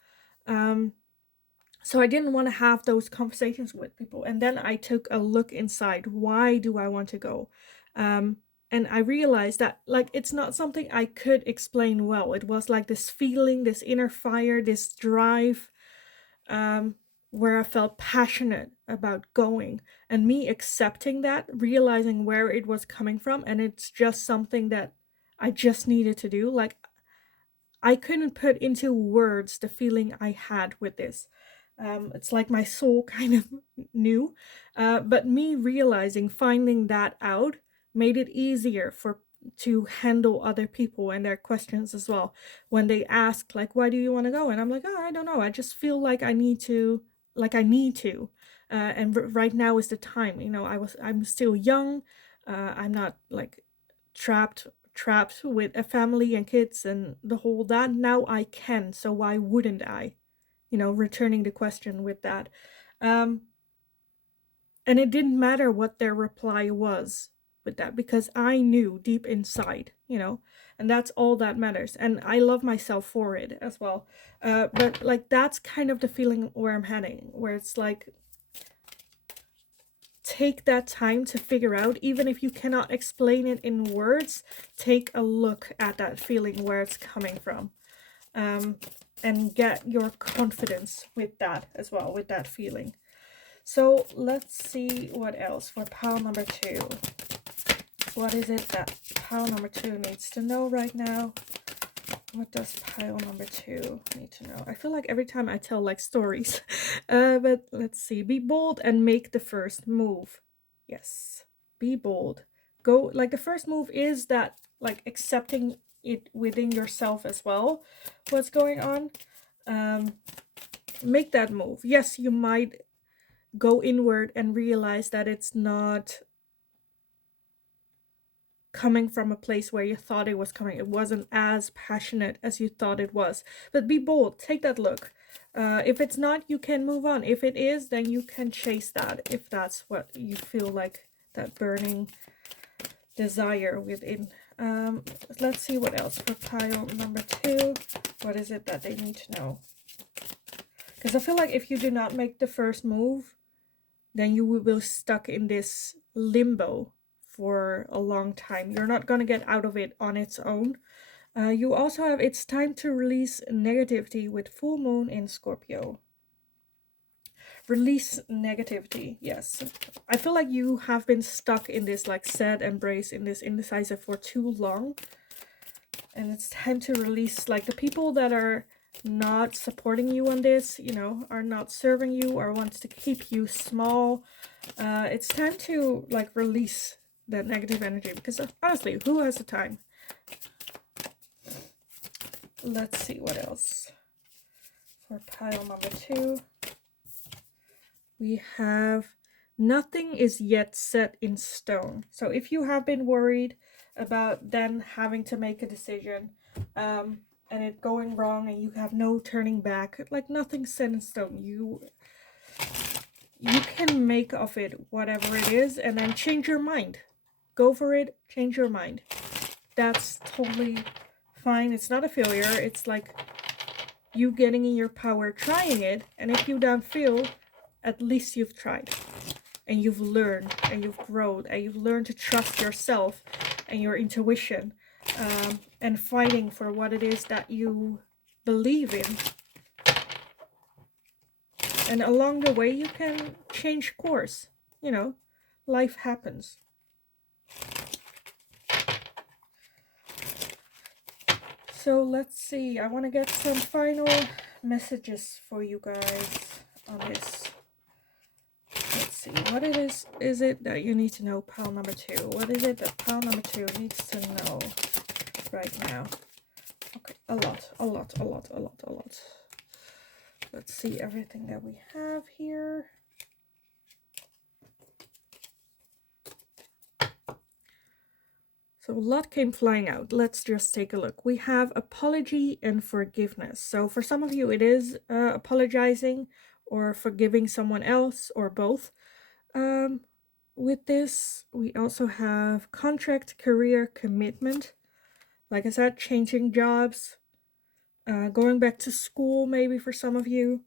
So I didn't want to have those conversations with people. And then I took a look inside. Why do I want to go? And I realized that like it's not something I could explain well. It was like this feeling, this inner fire, this drive, where I felt passionate about going, and me accepting that, realizing where it was coming from, and it's just something that I just needed to do. Like, I couldn't put into words the feeling I had with this. It's like my soul kind of knew. But me realizing, finding that out, made it easier to handle other people and their questions as well. When they ask, like, why do you want to go? And I'm like, oh, I don't know. I just feel like I need to, and right now is the time. I'm still young. I'm not like trapped with a family and kids and the whole that. Now I can, so why wouldn't I? Returning the question with that. And it didn't matter what their reply was with that, because I knew deep inside, and that's all that matters. And I love myself for it as well. But like, that's kind of the feeling where I'm heading, where it's like, take that time to figure out, even if you cannot explain it in words, take a look at that feeling, where it's coming from, and get your confidence with that as well, with that feeling. So let's see what else for pile number 2. What is it that pile number 2 needs to know right now? What does pile number 2 need to know? I feel like every time I tell like stories. But let's see. Be bold and make the first move. Yes. Be bold. Go, like, the first move is that, like, accepting it within yourself as well, what's going on. Make that move. Yes, you might go inward and realize that it's not coming from a place where you thought it was coming. It wasn't as passionate as you thought it was. But be bold. Take that look. If it's not, you can move on. If it is, then you can chase that, if that's what you feel like, that burning desire within. Let's see what else for pile number 2. What is it that they need to know? Because I feel like if you do not make the first move, then you will be stuck in this limbo for a long time. You're not going to get out of it on its own. You also have, it's time to release negativity with full moon in Scorpio. Release negativity. Yes. I feel like you have been stuck in this like sad embrace, in this indecisive for too long. And it's time to release, like, the people that are not supporting you on this, you know, are not serving you or wants to keep you small, it's time to like release that negative energy, because honestly, who has the time? Let's see what else. For pile number 2, we have nothing is yet set in stone. So if you have been worried about then having to make a decision, and it going wrong and you have no turning back, like nothing's set in stone. You can make of it whatever it is and then change your mind. Go for it, change your mind. That's totally fine. It's not a failure. It's like you getting in your power, trying it, and if you don't feel, at least you've tried. And you've learned, and you've grown, and you've learned to trust yourself and your intuition, and fighting for what it is that you believe in. And along the way, you can change course. You know, life happens. So let's see. I want to get some final messages for you guys on this. Let's see. What it is it that you need to know, pile number 2? What is it that pile number 2 needs to know right now? Okay, a lot. Let's see everything that we have here. So a lot came flying out. Let's just take a look. We have apology and forgiveness. So for some of you, it is apologizing or forgiving someone else, or both. With this, we also have contract, career, commitment. Like I said, changing jobs, going back to school, maybe for some of you.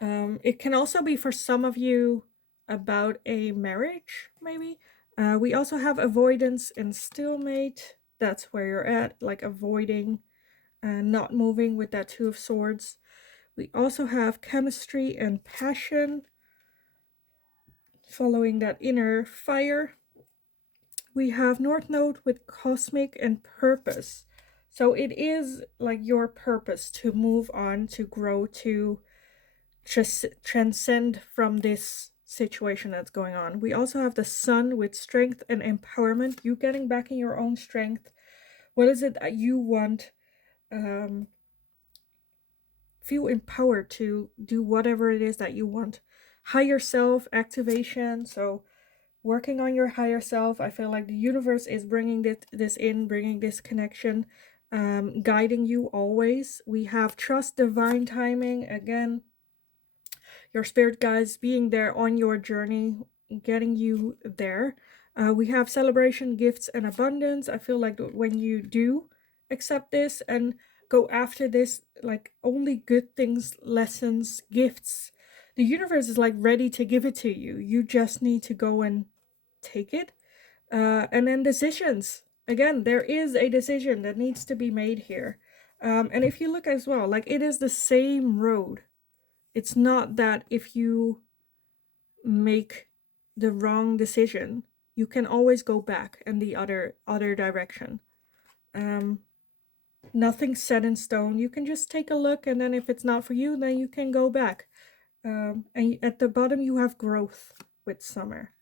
It can also be for some of you about a marriage, maybe. We also have avoidance and stalemate. That's where you're at, like avoiding and not moving with that 2 of Swords. We also have chemistry and passion, following that inner fire. We have North Node with cosmic and purpose. So it is like your purpose to move on, to grow, to transcend from this situation that's going on. We also have the Sun with strength and empowerment. You getting back in your own strength. What is it that you want? Feel empowered to do whatever it is that you want. Higher self activation. So working on your higher self. I feel like the universe is bringing bringing this connection, guiding you always. We have trust, divine timing. Again, your spirit guides being there on your journey, getting you there. We have celebration, gifts, and abundance. I feel like when you do accept this and go after this, like only good things, lessons, gifts, the universe is like ready to give it to you. You just need to go and take it. And then decisions. Again, there is a decision that needs to be made here. And if you look as well, like it is the same road. It's not that if you make the wrong decision, you can always go back in the other direction. Nothing's set in stone. You can just take a look, and then if it's not for you, then you can go back. And at the bottom, you have growth with summer,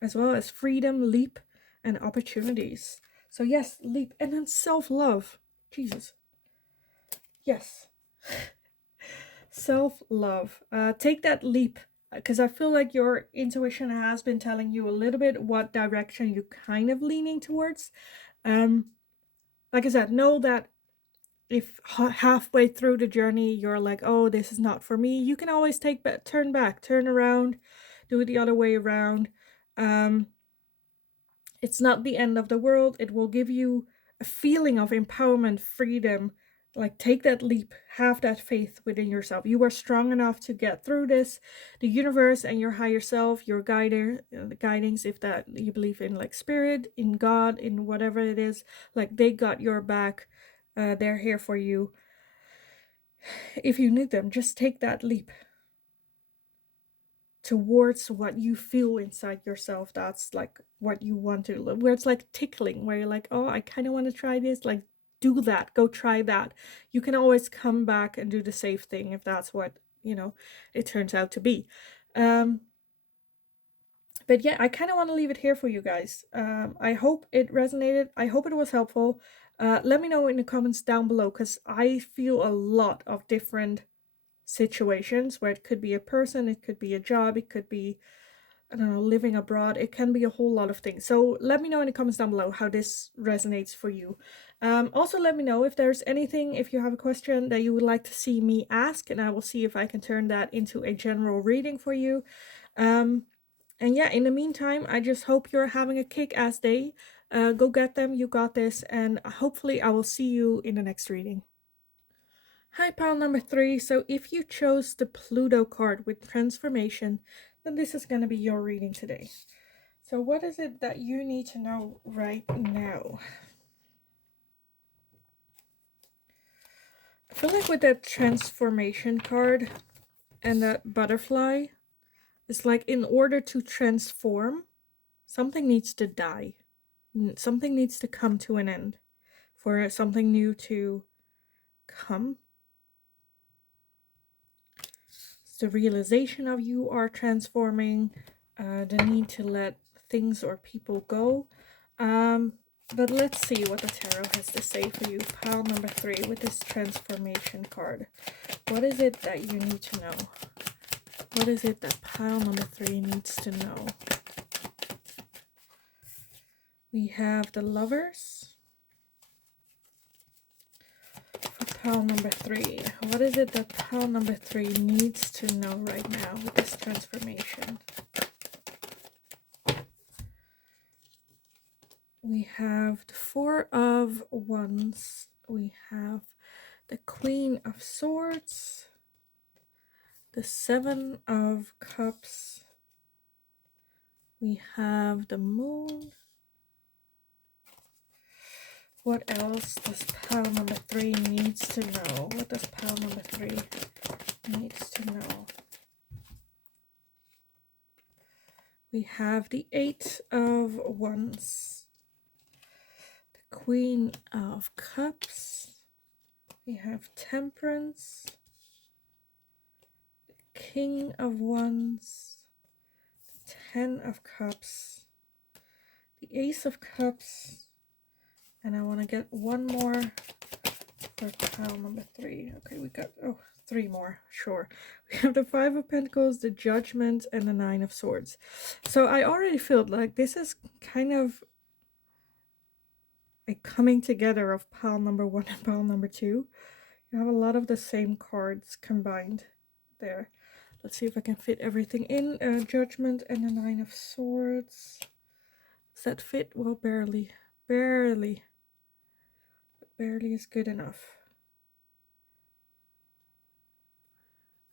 as well as freedom, leap, and opportunities. So yes, leap. And then self-love. Jesus. Yes. Self-love. Take that leap, because I feel like your intuition has been telling you a little bit what direction you're kind of leaning towards. Like I said, know that if halfway through the journey you're like, oh, this is not for me, you can always turn back, turn around, do it the other way around. It's not the end of the world. It will give you a feeling of empowerment, freedom. Like, take that leap, have that faith within yourself. You are strong enough to get through this. The universe and your higher self, your the guidings, if that you believe in, like spirit, in God, in whatever it is, like they got your back. They're here for you. If you need them, just take that leap towards what you feel inside yourself. That's like what you want to, where it's like tickling, where you're like, oh, I kind of want to try this. Like, do that, go try that. You can always come back and do the safe thing if that's what, it turns out to be. But yeah, I kind of want to leave it here for you guys. I hope it resonated. I hope it was helpful. Let me know in the comments down below, because I feel a lot of different situations where it could be a person, it could be a job, it could be, I don't know, living abroad. It can be a whole lot of things. So let me know in the comments down below how this resonates for you. Also, let me know if there's anything, if you have a question that you would like to see me ask, and I will see if I can turn that into a general reading for you. And yeah, in the meantime, I just hope you're having a kick-ass day. Go get them, you got this, and hopefully I will see you in the next reading. Hi, pile number 3. So if you chose the Pluto card with transformation, then this is going to be your reading today. So what is it that you need to know right now? I feel like with that transformation card and that butterfly, it's like in order to transform, something needs to die. Something needs to come to an end for something new to come. It's the realization of you are transforming, the need to let things or people go. But let's see what the tarot has to say for you. Pile number 3 with this transformation card. What is it that you need to know? What is it that pile number 3 needs to know? We have the Lovers. For pile number 3, what is it that pile number 3 needs to know right now with this transformation? We have the 4 of Wands. We have the Queen of Swords. The 7 of Cups. We have the Moon. What else does pile number 3 needs to know? What does pile number 3 needs to know? We have the 8 of Wands. The Queen of Cups. We have Temperance. The King of Wands. The 10 of Cups. The Ace of Cups. And I want to get one more for pile number 3. Okay, we got 3 more. Sure. We have the 5 of Pentacles, the Judgment, and the 9 of Swords. So I already feel like this is kind of a coming together of pile number 1 and pile number 2. You have a lot of the same cards combined there. Let's see if I can fit everything in. Judgment and the 9 of Swords. Does that fit? Well, barely. Barely. Barely is good enough.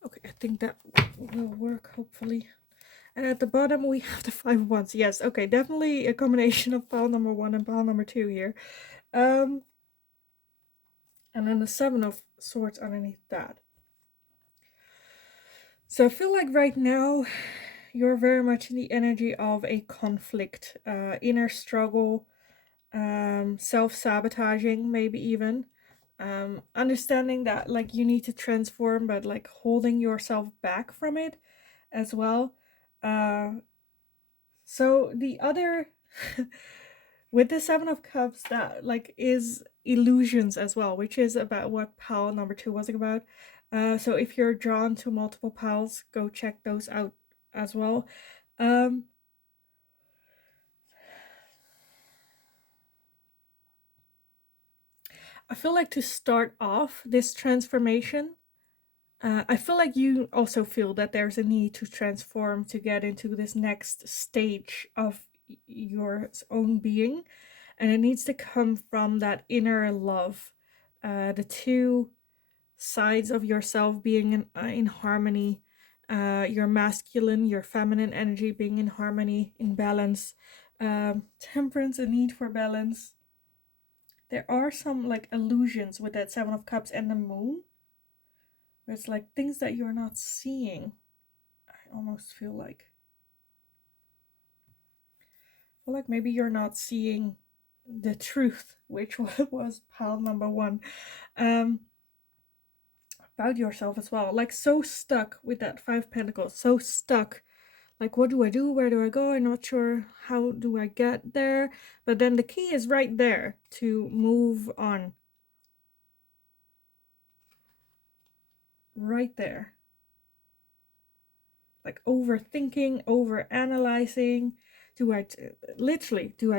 Okay, I think that will work, hopefully. And at the bottom we have the 5 of Wands. Yes, okay, definitely a combination of pile number 1 and pile number 2 here. And then the 7 of Swords underneath that. So I feel like right now you're very much in the energy of a conflict, inner struggle, self-sabotaging, maybe even. Understanding that like you need to transform, but like holding yourself back from it as well. So the other with the 7 of Cups, that like is illusions as well, which is about what pile number 2 was about. So if you're drawn to multiple piles, go check those out as well. I feel like to start off this transformation, I feel like you also feel that there's a need to transform to get into this next stage of your own being, and it needs to come from that inner love, the 2 sides of yourself being in harmony, your masculine, your feminine energy being in harmony, in balance, temperance, a need for balance. There are some like illusions with that 7 of Cups and the Moon. It's like things that you're not seeing. I almost feel like maybe you're not seeing the truth, which was pile number 1. About yourself as well. Like, so stuck with that 5 pentacles. So stuck. Like, what do I do? Where do I go? I'm not sure. How do I get there? But then the key is right there to move on. Right there. Like, overthinking, overanalyzing. Do I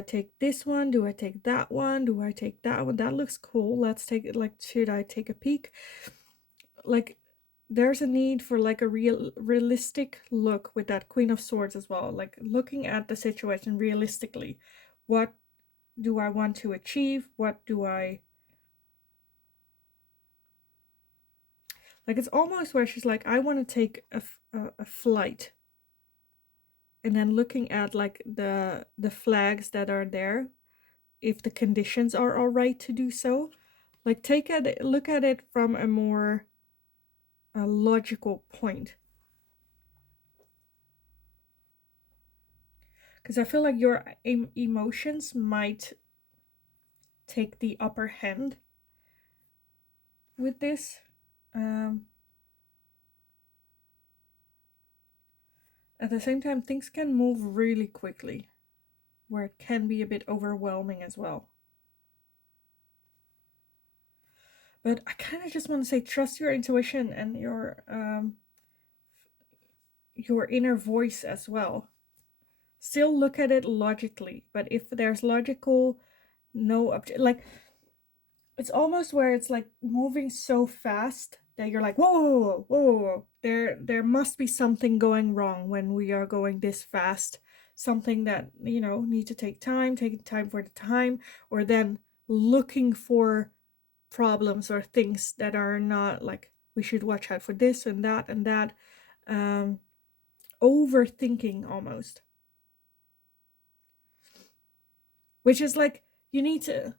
take this one? Do I take that one? Do I take that one? That looks cool. Let's take it. Like, should I take a peek? Like, there's a need for like a realistic look with that Queen of Swords as well. Like, looking at the situation realistically. What do I want to achieve? What do I... Like, it's almost where she's like, I want to take a flight. And then looking at like the flags that are there, if the conditions are all right to do so. Like, look at it from a more logical point. Because I feel like your emotions might take the upper hand with this. At the same time, things can move really quickly, where it can be a bit overwhelming as well. But I kind of just want to say, trust your intuition and your inner voice as well. Still look at it logically, but if there's logical, like, it's almost where it's like moving so fast that you're like, whoa. There must be something going wrong when we are going this fast. Something that, need to take time, taking time for the time, or then looking for problems or things that are not like, we should watch out for this and that and that. Overthinking almost. Which is like, you need to...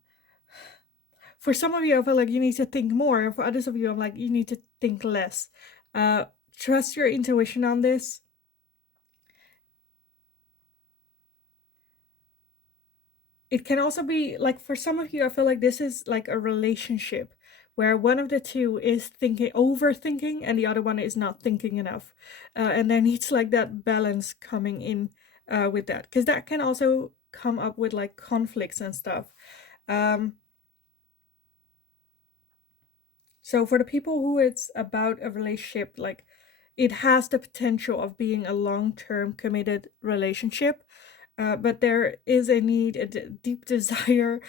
For some of you, I feel like you need to think more. And for others of you, I'm like, you need to think less. Trust your intuition on this. It can also be like, for some of you, I feel like this is like a relationship where one of the two is overthinking and the other one is not thinking enough. And there needs like that balance coming in with that. Because that can also come up with like conflicts and stuff. So for the people who it's about a relationship, like, it has the potential of being a long-term committed relationship, but there is a need, a deep desire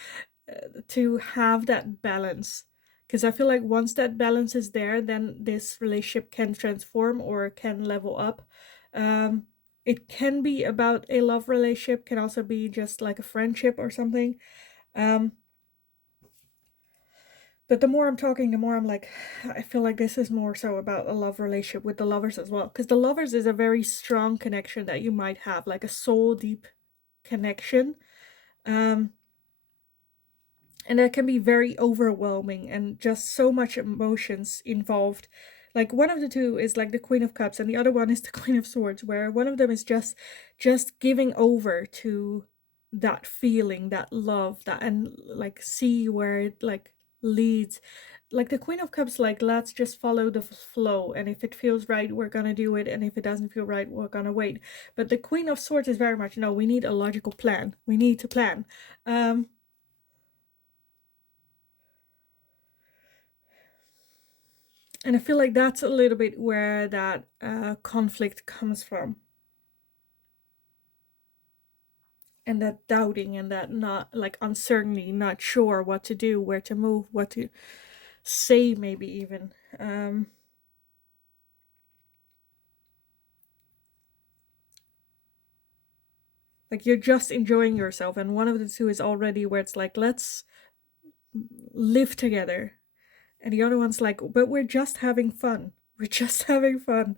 to have that balance. Because I feel like once that balance is there, then this relationship can transform or can level up. It can be about a love relationship, can also be just like a friendship or something. But the more I'm talking, the more I'm like, I feel like this is more so about a love relationship with the lovers as well. Because the lovers is a very strong connection that you might have, like a soul deep connection. And that can be very overwhelming and just so much emotions involved. Like, one of the two is like the Queen of Cups and the other one is the Queen of Swords, where one of them is just giving over to that feeling, that love, that, and like see where it like leads. Like the Queen of Cups, like, let's just follow the flow, and if it feels right, we're gonna do it, and if it doesn't feel right, we're gonna wait. But the Queen of Swords is very much, no, we need a logical plan. We need to plan. And I feel like that's a little bit where that conflict comes from. And that doubting and that not like uncertainty, not sure what to do, where to move, what to say, maybe even. Like, you're just enjoying yourself, and one of the two is already where it's like, let's live together. And the other one's like, but we're just having fun. We're just having fun.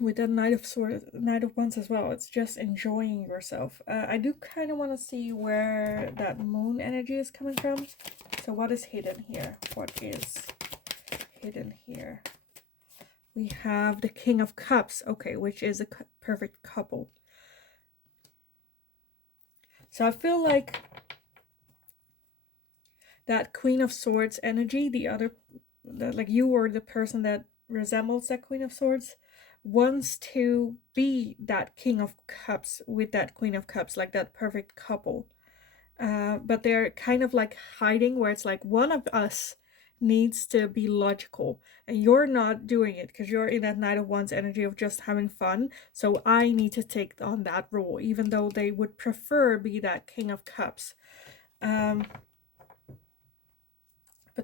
With that Knight of Wands as well, it's just enjoying yourself. I do kind of want to see where that moon energy is coming from. So what is hidden here? What is hidden here? We have the King of Cups, okay, which is a perfect couple. So I feel like that Queen of Swords energy, like you or the person that resembles that Queen of Swords, wants to be that King of Cups with that Queen of Cups, like that perfect couple. But they're kind of like hiding, where it's like one of us needs to be logical and you're not doing it because you're in that Knight of Wands energy of just having fun. So I need to take on that role, even though they would prefer be that King of Cups. But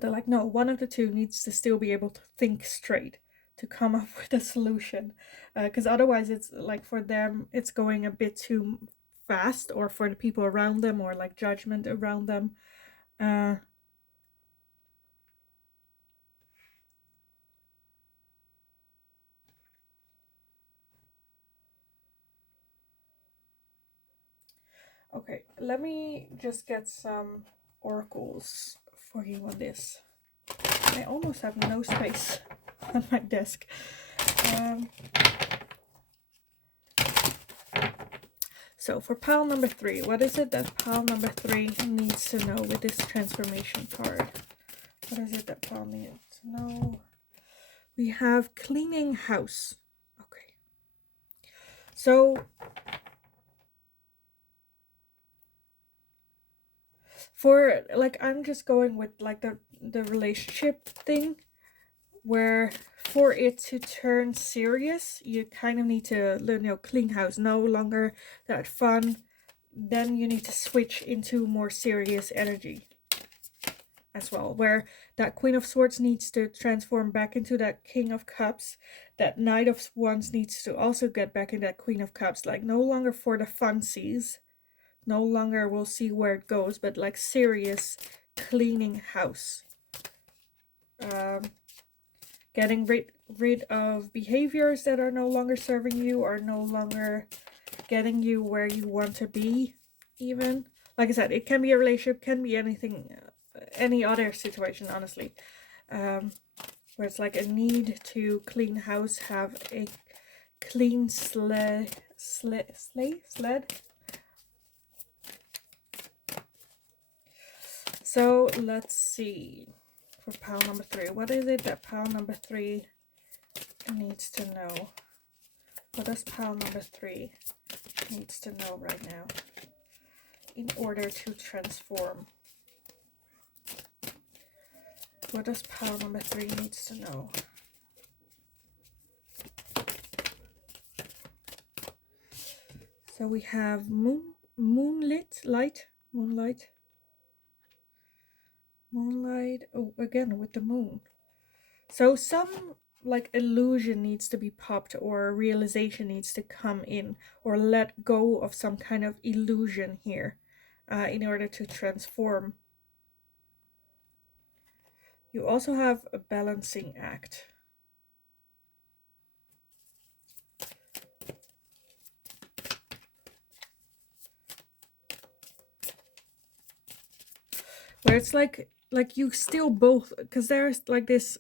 they're like, no, one of the two needs to still be able to think straight to come up with a solution. Because otherwise it's like for them, it's going a bit too fast, or for the people around them, or like judgment around them. Okay, let me just get some oracles for you on this. I almost have no space on my desk. So for pile number 3, what is it that pile number 3 needs to know with this transformation card? What is it that pile needs to know? We have cleaning house. Okay. So for like, I'm just going with like the relationship thing, where for it to turn serious, you kind of need to, clean house, no longer that fun. Then you need to switch into more serious energy as well, where that Queen of Swords needs to transform back into that King of Cups. That Knight of Wands needs to also get back in that Queen of Cups, like no longer for the funsies, no longer we'll see where it goes, but like serious cleaning house. Getting rid of behaviors that are no longer serving you, or no longer getting you where you want to be. Even like I said, it can be a relationship, can be anything, any other situation, honestly, where it's like a need to clean house, have a clean sled. So let's see, for pile number 3, what is it that pile number 3 needs to know? What does pile number 3 needs to know right now in order to transform? What does pile number 3 needs to know? So we have moonlight. Oh, again with the moon. So some like illusion needs to be popped, or realization needs to come in, or let go of some kind of illusion here, in order to transform. You also have a balancing act. Where it's like you still both, because there's like this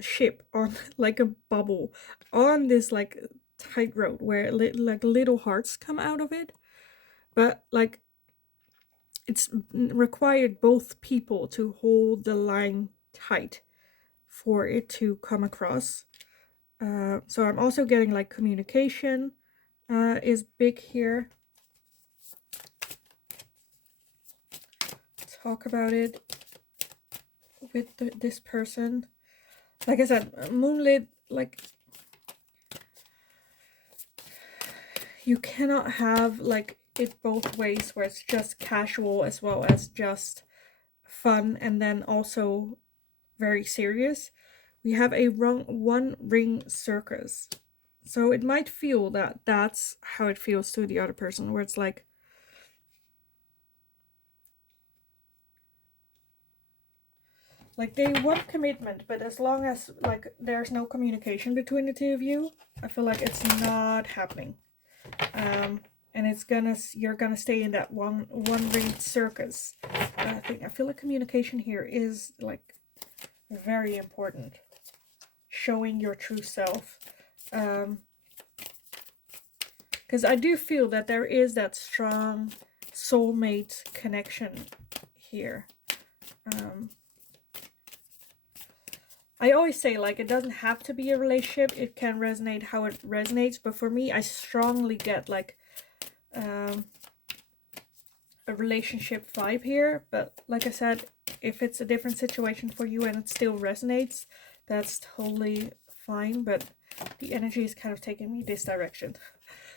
ship on like a bubble on this like tightrope, where like little hearts come out of it, but like it's required both people to hold the line tight for it to come across. So I'm also getting like communication is big here. Talk about it with this person. Like I said, moonlit, like you cannot have like it both ways, where it's just casual as well as just fun, and then also very serious. We have a one ring circus, so it might feel that that's how it feels to the other person, where it's like they want commitment, but as long as like there's no communication between the two of you, I feel like it's not happening. And you're gonna stay in that one ring circus thing. I feel like communication here is like very important. showing your true self. Because I do feel that there is that strong soulmate connection here. I always say, like, it doesn't have to be a relationship. It can resonate how it resonates. But for me, I strongly get, like, a relationship vibe here. But like I said, if it's a different situation for you and it still resonates, that's totally fine. But the energy is kind of taking me this direction.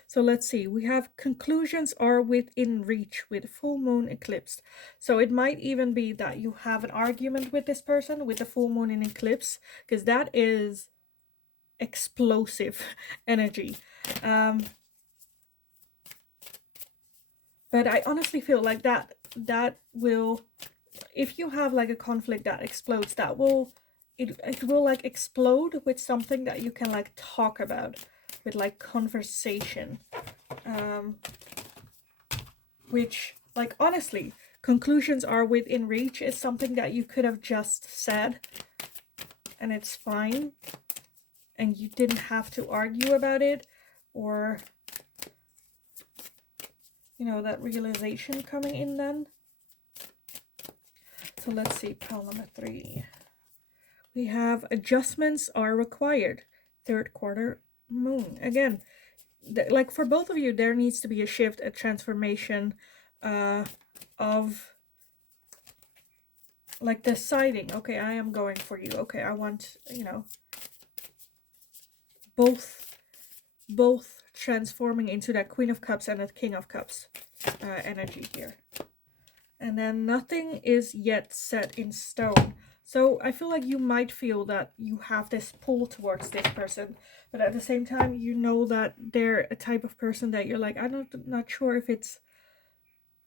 So let's see, we have conclusions are within reach with full moon eclipse. So it might even be that you have an argument with this person with the full moon in eclipse, because that is explosive energy. But I honestly feel like that will, if you have like a conflict that explodes, that will, it will like explode with something that you can like talk about, with like conversation. Which, like, honestly, conclusions are within reach is something that you could have just said and it's fine, and you didn't have to argue about it, or, you know, that realization coming in then. So let's see, pile number 3. We have adjustments are required. 3rd quarter moon. Again, like for both of you, there needs to be a shift, a transformation of like deciding, okay, I am going for you. Okay, I want, you know, both transforming into that Queen of Cups and that King of Cups energy here. And then nothing is yet set in stone. So I feel like you might feel that you have this pull towards this person, but at the same time, you know that they're a type of person that you're like, I'm not sure if it's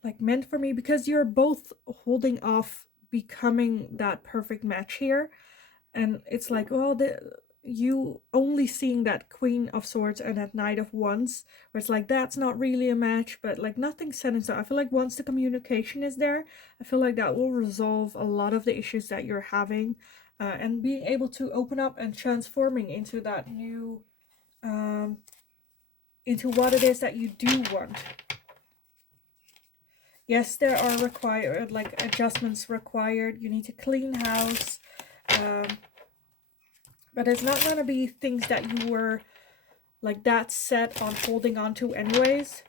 like meant for me, because you're both holding off becoming that perfect match here. And it's like, well, you only seeing that Queen of Swords and that Knight of Wands, where it's like, that's not really a match, but like nothing's set in stone. I feel like once the communication is there, I feel like that will resolve a lot of the issues that you're having, and being able to open up and transforming into that new, into what it is that you do want. Yes, there are required, like, adjustments required. You need to clean house, but it's not going to be things that you were like that set on holding on to anyways.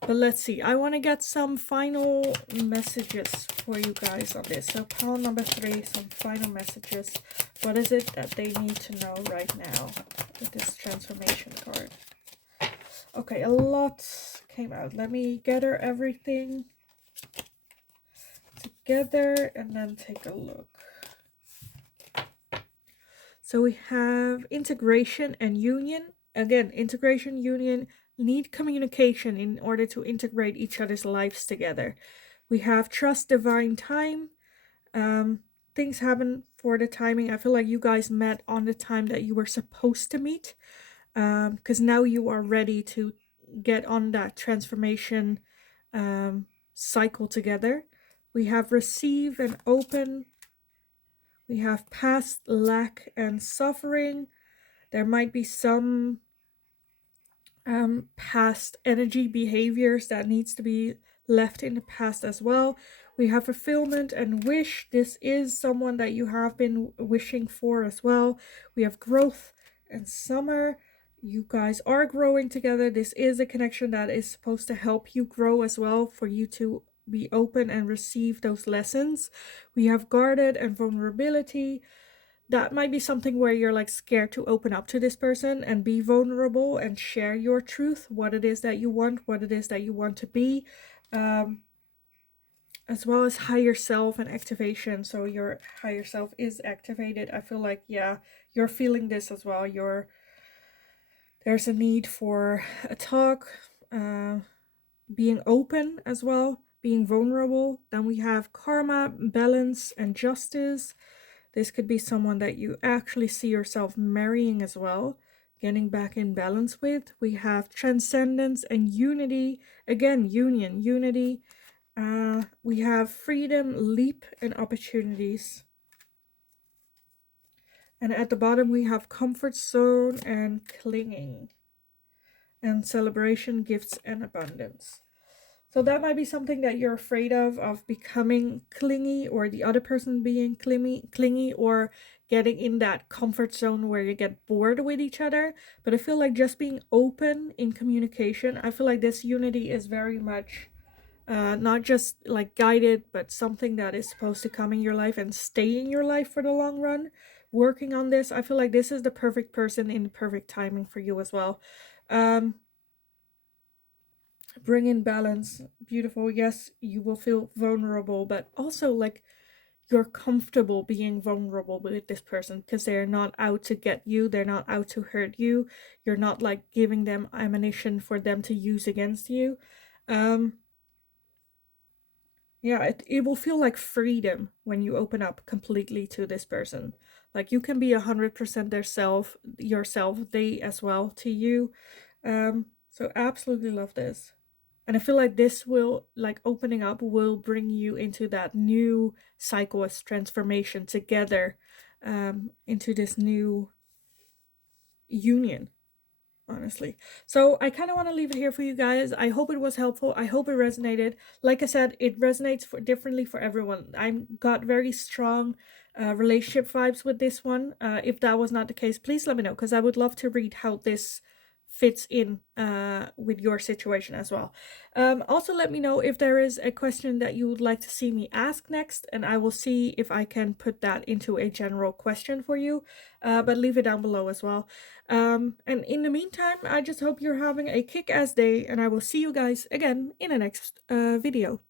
But let's see. I want to get some final messages for you guys on this. So pile number 3, some final messages. What is it that they need to know right now with this transformation card? Okay, a lot came out. Let me gather everything together and then take a look. So we have integration and union. Again, integration, union, need communication in order to integrate each other's lives together. We have trust, divine time. Things happen for the timing. I feel like you guys met on the time that you were supposed to meet, because now you are ready to get on that transformation cycle together. We have receive and open. We have past, lack, and suffering. There might be some past energy behaviors that needs to be left in the past as well. We have fulfillment and wish. This is someone that you have been wishing for as well. We have growth and summer. You guys are growing together. This is a connection that is supposed to help you grow as well, for you to be open and receive those lessons. We have guarded and vulnerability. That might be something where you're like scared to open up to this person and be vulnerable and share your truth, what it is that you want, what it is that you want to be, as well as higher self and activation. So your higher self is activated. I feel like, yeah, you're feeling this as well. There's a need for a talk, being open as well, being vulnerable. Then we have karma, balance, and justice. This could be someone that you actually see yourself marrying as well, getting back in balance with. We have transcendence and unity. Again, union, unity. We have freedom, leap, and opportunities. And at the bottom, we have comfort zone and clinging, and celebration, gifts, and abundance. So that might be something that you're afraid of becoming clingy, or the other person being clingy, or getting in that comfort zone where you get bored with each other. But I feel like just being open in communication, I feel like this unity is very much not just like guided, but something that is supposed to come in your life and stay in your life for the long run. Working on this, I feel like this is the perfect person in the perfect timing for you as well. Um, bring in balance. Beautiful. Yes, you will feel vulnerable, but also like you're comfortable being vulnerable with this person because they're not out to get you, they're not out to hurt you. You're not like giving them ammunition for them to use against you. Um yeah, it will feel like freedom when you open up completely to this person. Like you can be 100% their self, yourself, they as well to you. So absolutely love this. And I feel like this will, like opening up, will bring you into that new cycle of transformation together, into this new union, honestly. So I kind of want to leave it here for you guys. I hope it was helpful. I hope it resonated. Like I said, it resonates for differently for everyone. I got very strong relationship vibes with this one. If that was not the case, please let me know, because I would love to read how this fits in with your situation as well. Also, let me know if there is a question that you would like to see me ask next, and I will see if I can put that into a general question for you. But leave it down below as well. And in the meantime, I just hope you're having a kick-ass day, and I will see you guys again in the next video.